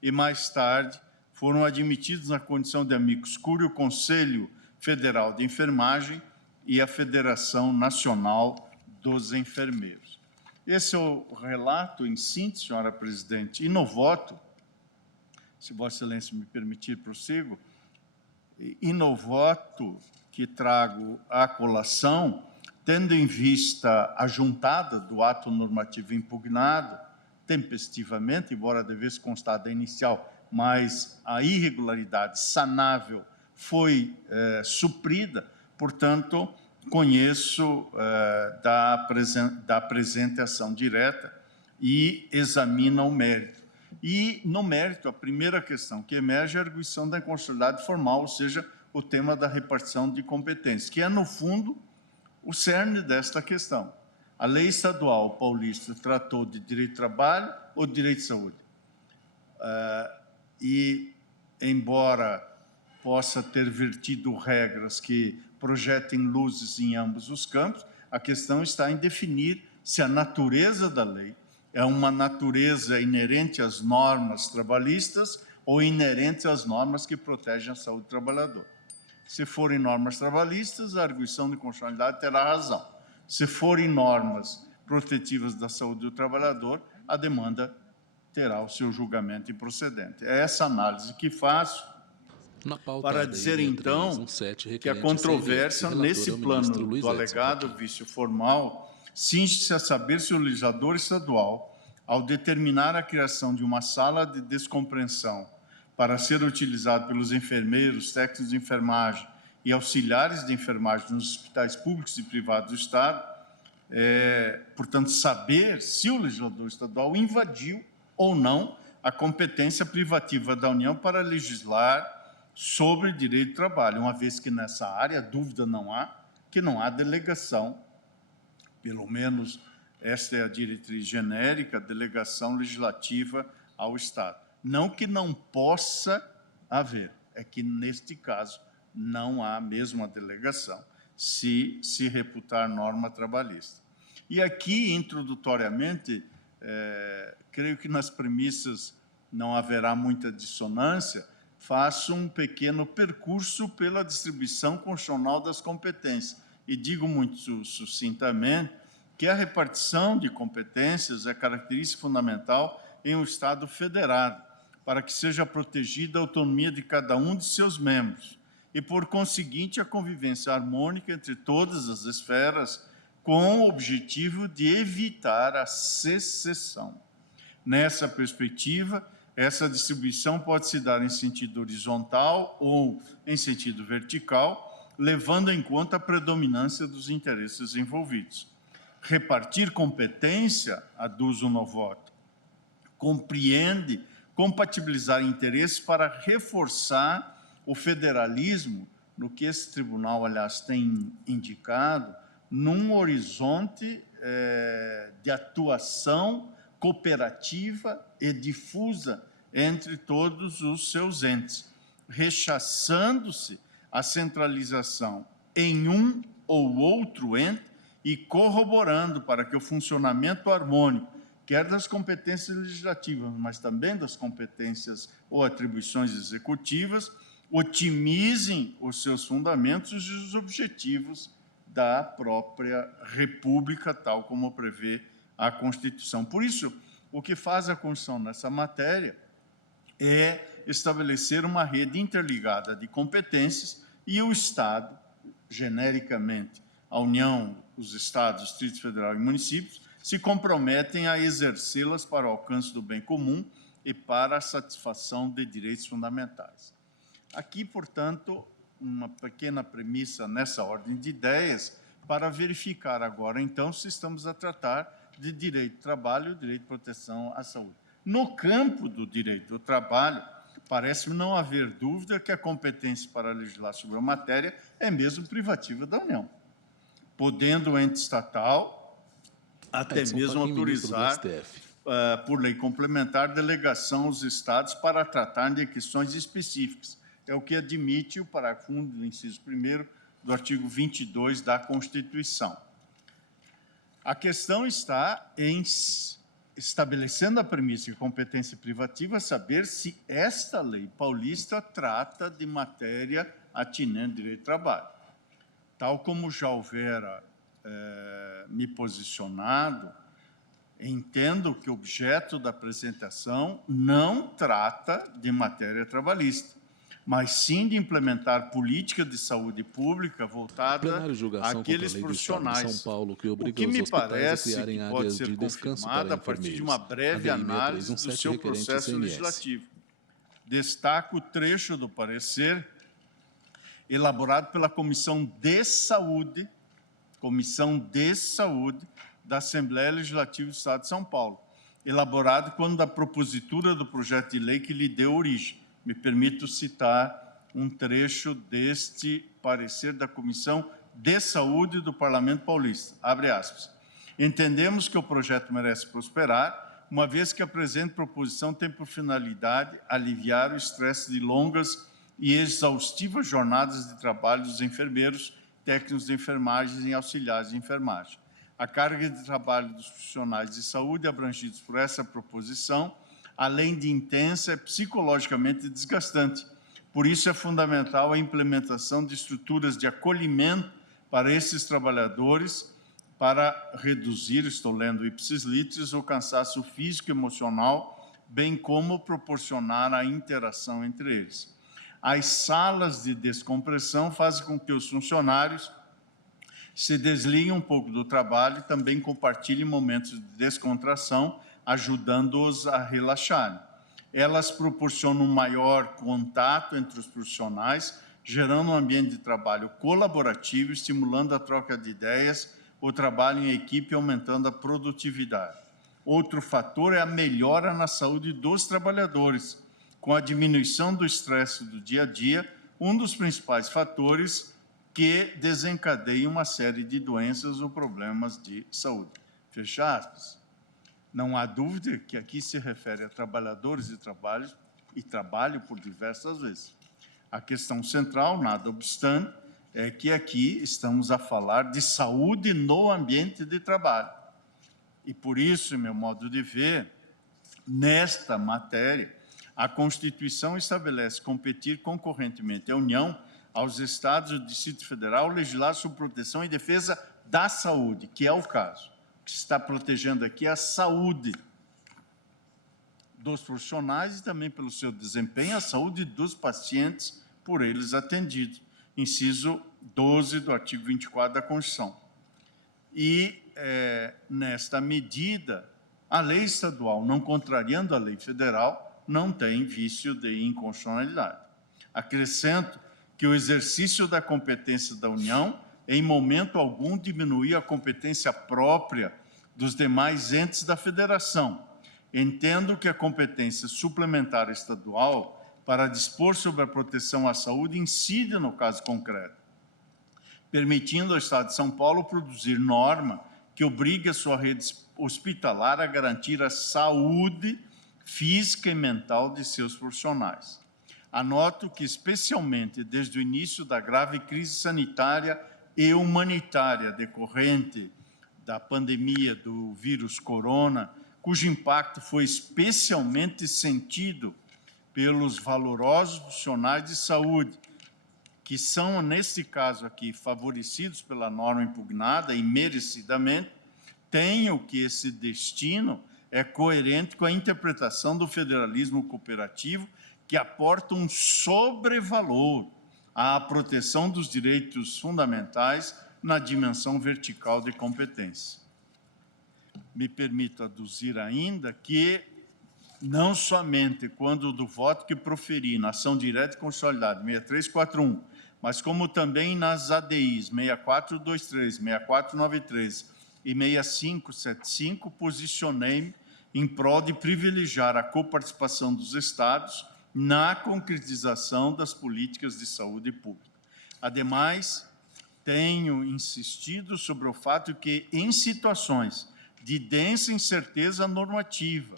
e mais tarde foram admitidos na condição de amicus curiae o Conselho Federal de Enfermagem e a Federação Nacional dos Enfermeiros. Esse é o relato, em síntese, senhora presidente, e no voto, se Vossa Excelência me permitir, prossigo, e no voto que trago à colação, tendo em vista a juntada do ato normativo impugnado, tempestivamente, embora devesse constar da inicial, mas a irregularidade sanável foi suprida, portanto, conheço da presente ação direta e examina o mérito. E, no mérito, a primeira questão que emerge é a arguição da inconstitucionalidade formal, ou seja, o tema da repartição de competências, que é, no fundo, o cerne desta questão. A lei estadual paulista tratou de direito de trabalho ou direito de saúde. E, embora possa ter vertido regras que projetem luzes em ambos os campos, a questão está em definir se a natureza da lei é uma natureza inerente às normas trabalhistas ou inerente às normas que protegem a saúde do trabalhador. Se forem normas trabalhistas, a arguição de constitucionalidade terá razão. Se forem normas protetivas da saúde do trabalhador, a demanda terá o seu julgamento improcedente. É essa análise que faço para dizer, então, que a controvérsia, nesse plano do alegado vício formal, cinge-se a saber se o legislador estadual, ao determinar a criação de uma sala de descompreensão para ser utilizado pelos enfermeiros, técnicos de enfermagem e auxiliares de enfermagem nos hospitais públicos e privados do Estado, portanto, saber se o legislador estadual invadiu ou não a competência privativa da União para legislar sobre direito do trabalho, uma vez que nessa área, dúvida não há, que não há delegação, pelo menos esta é a diretriz genérica, delegação legislativa ao Estado. Não que não possa haver, é que neste caso não há mesmo a delegação, se reputar norma trabalhista. E aqui, introdutoriamente, creio que nas premissas não haverá muita dissonância, faço um pequeno percurso pela distribuição constitucional das competências. E digo muito sucintamente que a repartição de competências é característica fundamental em um Estado federado, para que seja protegida a autonomia de cada um de seus membros e, por conseguinte, a convivência harmônica entre todas as esferas, com o objetivo de evitar a secessão. Nessa perspectiva, essa distribuição pode se dar em sentido horizontal ou em sentido vertical, levando em conta a predominância dos interesses envolvidos. Repartir competência, aduz o Novoto, compreende compatibilizar interesses para reforçar o federalismo, no que esse tribunal, aliás, tem indicado, num horizonte de atuação cooperativa e difusa entre todos os seus entes, rechaçando-se a centralização em um ou outro ente e corroborando para que o funcionamento harmônico, quer das competências legislativas, mas também das competências ou atribuições executivas, otimizem os seus fundamentos e os objetivos da própria República, tal como prevê a Constituição. Por isso, o que faz a Constituição nessa matéria é estabelecer uma rede interligada de competências e o Estado, genericamente, a União, os Estados, Distritos Federal e municípios, se comprometem a exercê-las para o alcance do bem comum e para a satisfação de direitos fundamentais. Aqui, portanto, uma pequena premissa nessa ordem de ideias para verificar agora, então, se estamos a tratar de direito do trabalho e direito de proteção à saúde. No campo do direito do trabalho, parece-me não haver dúvida que a competência para legislar sobre a matéria é mesmo privativa da União, podendo o ente estatal até mesmo autorizar, por lei complementar, delegação aos estados para tratar de questões específicas. É o que admite o parágrafo 1 do inciso 1º do artigo 22 da Constituição. A questão está em, estabelecendo a premissa de competência privativa, saber se esta lei paulista trata de matéria atinente ao direito do trabalho. Tal como já houvera me posicionado, entendo que o objeto da apresentação não trata de matéria trabalhista, mas sim de implementar política de saúde pública voltada àqueles profissionais, São Paulo, que obriga o que me parece que pode ser confirmada a partir de uma breve análise do seu processo legislativo. Destaco o trecho do parecer elaborado pela Comissão de Saúde da Assembleia Legislativa do Estado de São Paulo, elaborado quando da propositura do projeto de lei que lhe deu origem. Me permito citar um trecho deste parecer da Comissão de Saúde do Parlamento Paulista. Abre aspas. Entendemos que o projeto merece prosperar, uma vez que a presente proposição tem por finalidade aliviar o estresse de longas e exaustivas jornadas de trabalho dos enfermeiros, técnicos de enfermagem e auxiliares de enfermagem. A carga de trabalho dos profissionais de saúde abrangidos por essa proposição, além de intensa, é psicologicamente desgastante. Por isso é fundamental a implementação de estruturas de acolhimento para esses trabalhadores, para reduzir, estou lendo ipsis litteris, o cansaço físico e emocional, bem como proporcionar a interação entre eles. As salas de descompressão fazem com que os funcionários se desliguem um pouco do trabalho e também compartilhem momentos de descontração, ajudando-os a relaxarem. Elas proporcionam um maior contato entre os profissionais, gerando um ambiente de trabalho colaborativo, estimulando a troca de ideias, o trabalho em equipe, aumentando a produtividade. Outro fator é a melhora na saúde dos trabalhadores, com a diminuição do estresse do dia a dia, um dos principais fatores que desencadeiam uma série de doenças ou problemas de saúde. Fecha aspas. Não há dúvida que aqui se refere a trabalhadores e trabalho por diversas vezes. A questão central, nada obstante, é que aqui estamos a falar de saúde no ambiente de trabalho. E por isso, em meu modo de ver, nesta matéria, a Constituição estabelece competir concorrentemente à União, aos Estados e ao Distrito Federal, legislar sobre proteção e defesa da saúde, que é o caso. O que se está protegendo aqui é a saúde dos profissionais e também, pelo seu desempenho, a saúde dos pacientes por eles atendidos. Inciso 12 do artigo 24 da Constituição. E, nesta medida, a lei estadual, não contrariando a lei federal, não tem vício de inconstitucionalidade. Acrescento que o exercício da competência da União, em momento algum, diminuía a competência própria dos demais entes da Federação. Entendo que a competência suplementar estadual para dispor sobre a proteção à saúde incide no caso concreto, permitindo ao Estado de São Paulo produzir norma que obrigue a sua rede hospitalar a garantir a saúde física e mental de seus profissionais. Anoto que, especialmente desde o início da grave crise sanitária e humanitária decorrente da pandemia do vírus corona, cujo impacto foi especialmente sentido pelos valorosos profissionais de saúde, que são, neste caso aqui, favorecidos pela norma impugnada e merecidamente, tenho que esse destino é coerente com a interpretação do federalismo cooperativo, que aporta um sobrevalor à proteção dos direitos fundamentais na dimensão vertical de competência. Me permito aduzir ainda que, não somente quando do voto que proferi na ação direta e consolidada 6341, mas como também nas ADIs 6423, 6493 e 6575, posicionei-me em prol de privilegiar a coparticipação dos Estados na concretização das políticas de saúde pública. Ademais, tenho insistido sobre o fato que, em situações de densa incerteza normativa,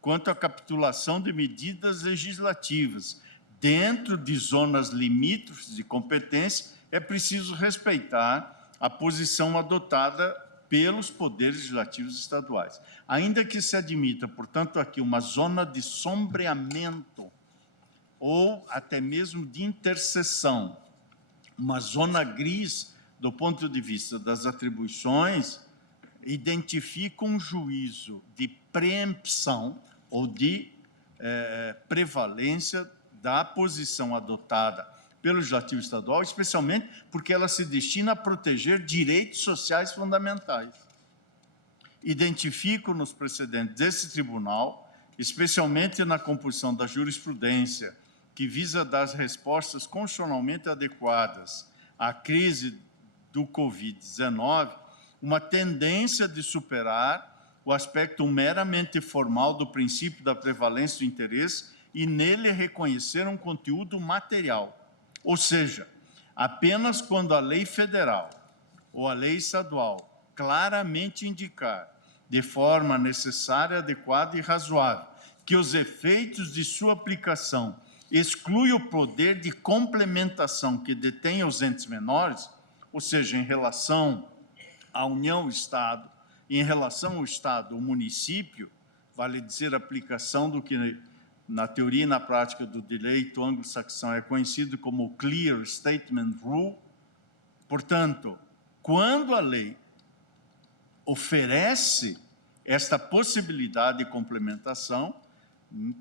quanto à capitulação de medidas legislativas dentro de zonas limítrofes de competência, é preciso respeitar a posição adotada pelos poderes legislativos estaduais. Ainda que se admita, portanto, aqui uma zona de sombreamento ou até mesmo de interseção, uma zona gris do ponto de vista das atribuições, identifica um juízo de preempção ou de prevalência da posição adotada pelo Legislativo Estadual, especialmente porque ela se destina a proteger direitos sociais fundamentais. Identifico nos precedentes desse tribunal, especialmente na composição da jurisprudência, que visa dar respostas constitucionalmente adequadas à crise do Covid-19, uma tendência de superar o aspecto meramente formal do princípio da prevalência do interesse e nele reconhecer um conteúdo material. Ou seja, apenas quando a lei federal ou a lei estadual claramente indicar, de forma necessária, adequada e razoável, que os efeitos de sua aplicação excluem o poder de complementação que detêm os entes menores, ou seja, em relação à União, Estado, em relação ao Estado, ao município, vale dizer, a aplicação do que na teoria e na prática do direito anglo-saxão é conhecido como Clear Statement Rule. Portanto, quando a lei oferece esta possibilidade de complementação,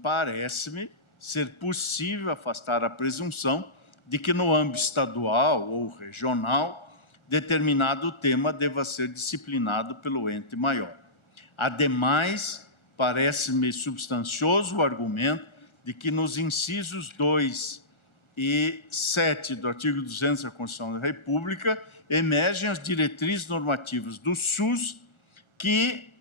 parece-me ser possível afastar a presunção de que no âmbito estadual ou regional, determinado tema deva ser disciplinado pelo ente maior. Ademais, parece-me substancioso o argumento de que nos incisos 2 e 7 do artigo 200 da Constituição da República emergem as diretrizes normativas do SUS que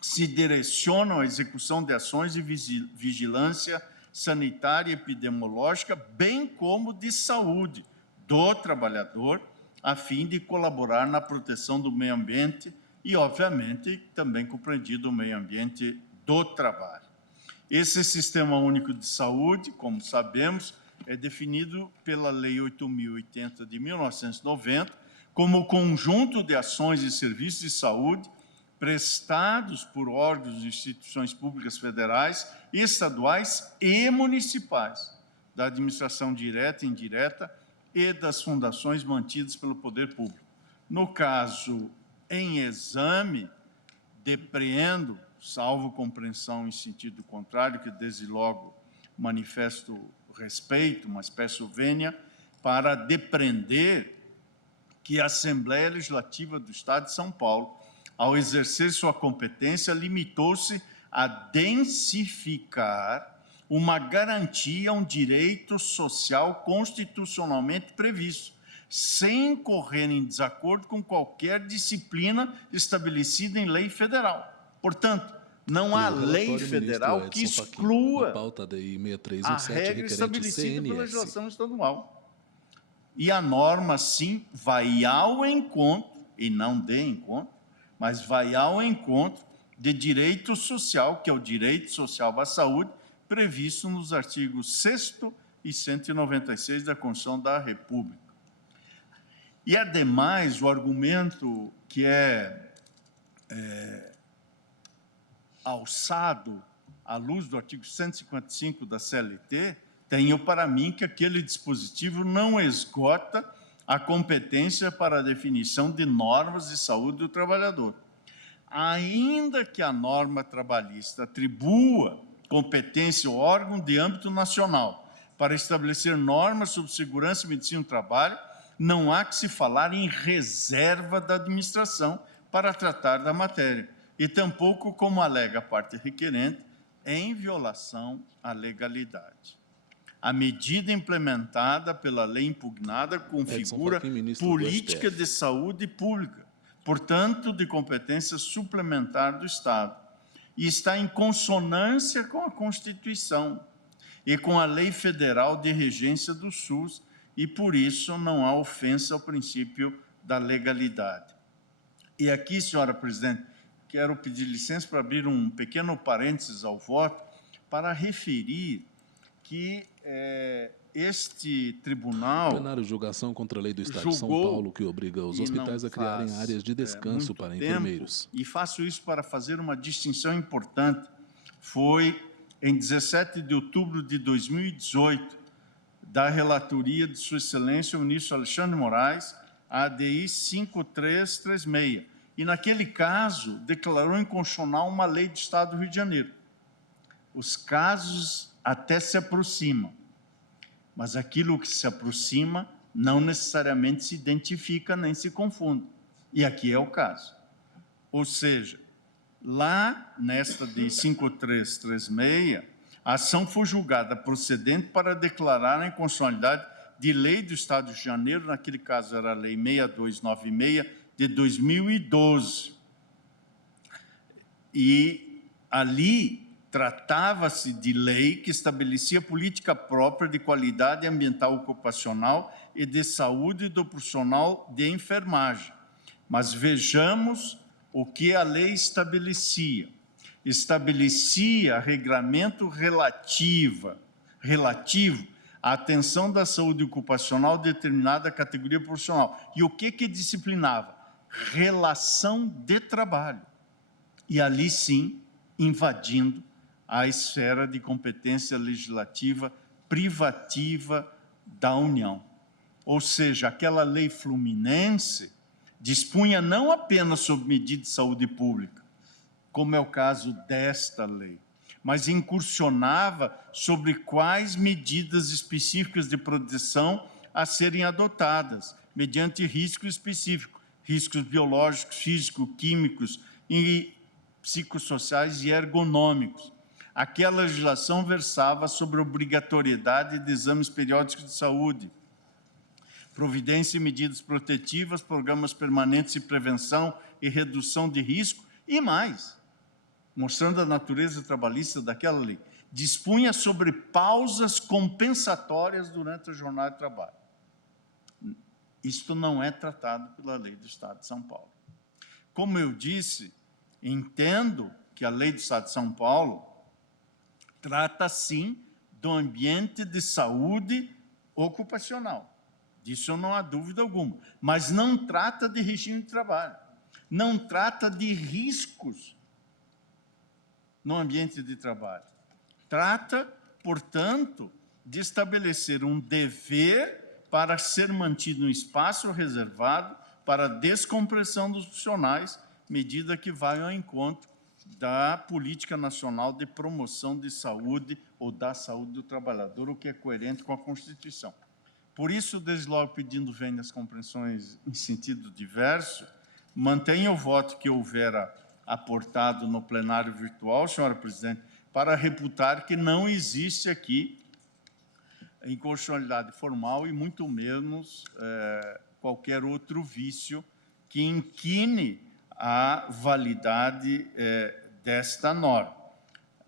se direcionam à execução de ações de vigilância sanitária e epidemiológica, bem como de saúde do trabalhador, a fim de colaborar na proteção do meio ambiente e, obviamente, também compreendido o meio ambiente do trabalho. Esse Sistema Único de Saúde, como sabemos, é definido pela Lei 8.080 de 1990 como conjunto de ações e serviços de saúde prestados por órgãos e instituições públicas federais, estaduais e municipais, da administração direta e indireta e das fundações mantidas pelo poder público. No caso em exame, depreendo, salvo compreensão em sentido contrário, que desde logo manifesto respeito, mas peço vênia, para depreender que a Assembleia Legislativa do Estado de São Paulo, ao exercer sua competência, limitou-se a densificar uma garantia a um direito social constitucionalmente previsto, sem incorrer em desacordo com qualquer disciplina estabelecida em lei federal. Portanto, não há lei federal que exclua a regra estabelecida pela legislação estadual. E a norma, sim, vai ao encontro, e não de encontro, mas vai ao encontro de direito social, que é o direito social à saúde, previsto nos artigos 6º e 196 da Constituição da República. E, ademais, o argumento que é alçado à luz do artigo 155 da CLT, tenho para mim que aquele dispositivo não esgota a competência para a definição de normas de saúde do trabalhador. Ainda que a norma trabalhista atribua competência ao órgão de âmbito nacional para estabelecer normas sobre segurança e medicina do trabalho, não há que se falar em reserva da administração para tratar da matéria, e tampouco, como alega a parte requerente, em violação à legalidade. A medida implementada pela lei impugnada configura política de saúde pública, portanto, de competência suplementar do Estado, e está em consonância com a Constituição e com a Lei Federal de Regência do SUS, e, por isso, não há ofensa ao princípio da legalidade. E aqui, senhora presidente, quero pedir licença para abrir um pequeno parênteses ao voto para referir que este tribunal... Plenário de julgação contra a lei do Estado de São Paulo, que obriga os hospitais a criarem áreas de descanso para enfermeiros. E faço isso para fazer uma distinção importante. Foi em 17 de outubro de 2018, da relatoria de Sua Excelência, o ministro Alexandre de Moraes, a ADI 5336. E, naquele caso, declarou inconstitucional uma lei do Estado do Rio de Janeiro. Os casos até se aproximam, mas aquilo que se aproxima não necessariamente se identifica nem se confunde. E aqui é o caso. Ou seja, lá nesta de 5336, a ação foi julgada procedente para declarar a inconstitucionalidade de lei do Estado do Rio de Janeiro, naquele caso era a Lei 6296 de 2012. E ali tratava-se de lei que estabelecia política própria de qualidade ambiental ocupacional e de saúde do profissional de enfermagem. Mas vejamos o que a lei estabelecia. Estabelecia regramento relativo à atenção da saúde ocupacional de determinada categoria profissional. E o que disciplinava? Relação de trabalho. E ali, sim, invadindo a esfera de competência legislativa privativa da União. Ou seja, aquela lei fluminense dispunha não apenas sobre medidas de saúde pública, como é o caso desta lei, mas incursionava sobre quais medidas específicas de proteção a serem adotadas, mediante risco específico, riscos biológicos, físicos, químicos, e psicossociais e ergonômicos. Aquela legislação versava sobre a obrigatoriedade de exames periódicos de saúde, providência e medidas protetivas, programas permanentes de prevenção e redução de risco e mais, mostrando a natureza trabalhista daquela lei. Dispunha sobre pausas compensatórias durante a jornada de trabalho. Isto não é tratado pela lei do Estado de São Paulo. Como eu disse, entendo que a lei do Estado de São Paulo trata, sim, do ambiente de saúde ocupacional. Disso não há dúvida alguma. Mas não trata de regime de trabalho. Não trata de riscos no ambiente de trabalho. Trata, portanto, de estabelecer um dever para ser mantido um espaço reservado para a descompressão dos profissionais, medida que vai ao encontro da Política Nacional de Promoção de Saúde ou da Saúde do Trabalhador, o que é coerente com a Constituição. Por isso, desde logo pedindo vênias compreensões em sentido diverso, mantenho o voto que houvera aportado no plenário virtual, senhora presidente, para reputar que não existe aqui inconstitucionalidade formal e muito menos qualquer outro vício que inquine a validade desta norma.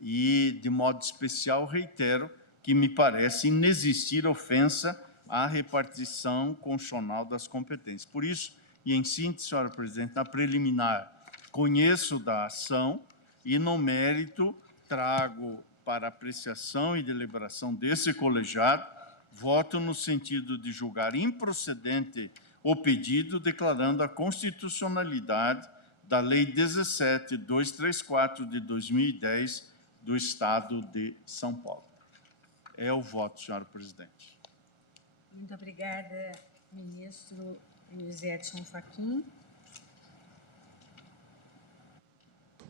E, de modo especial, reitero que me parece inexistir ofensa à repartição constitucional das competências. Por isso, e em síntese, senhora presidente, na preliminar, conheço da ação e, no mérito, trago para apreciação e deliberação desse colegiado, voto no sentido de julgar improcedente o pedido, declarando a constitucionalidade da Lei 17.234 de 2010 do Estado de São Paulo. É o voto, senhora presidente. Muito obrigada, ministro Luiz Edson Fachin,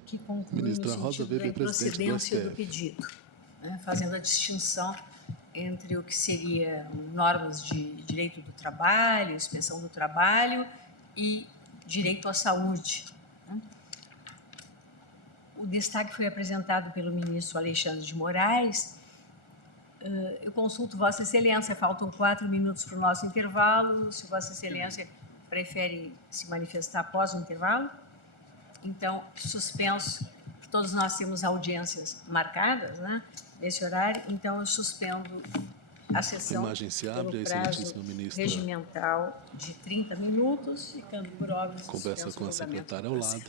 que conclui Ministra no Rosa sentido da Weber, improcedência do pedido, né, fazendo a distinção entre o que seria normas de direito do trabalho, inspeção do trabalho e direito à saúde. Né? O destaque foi apresentado pelo ministro Alexandre de Moraes. Eu consulto Vossa Excelência, faltam 4 minutos para o nosso intervalo, se Vossa Excelência prefere se manifestar após o intervalo. Então, suspenso, todos nós temos audiências marcadas, né, nesse horário, então eu suspendo a sessão pelo prazo regimental de 30 minutos, ficando por óbvio conversa com a secretária ao lado.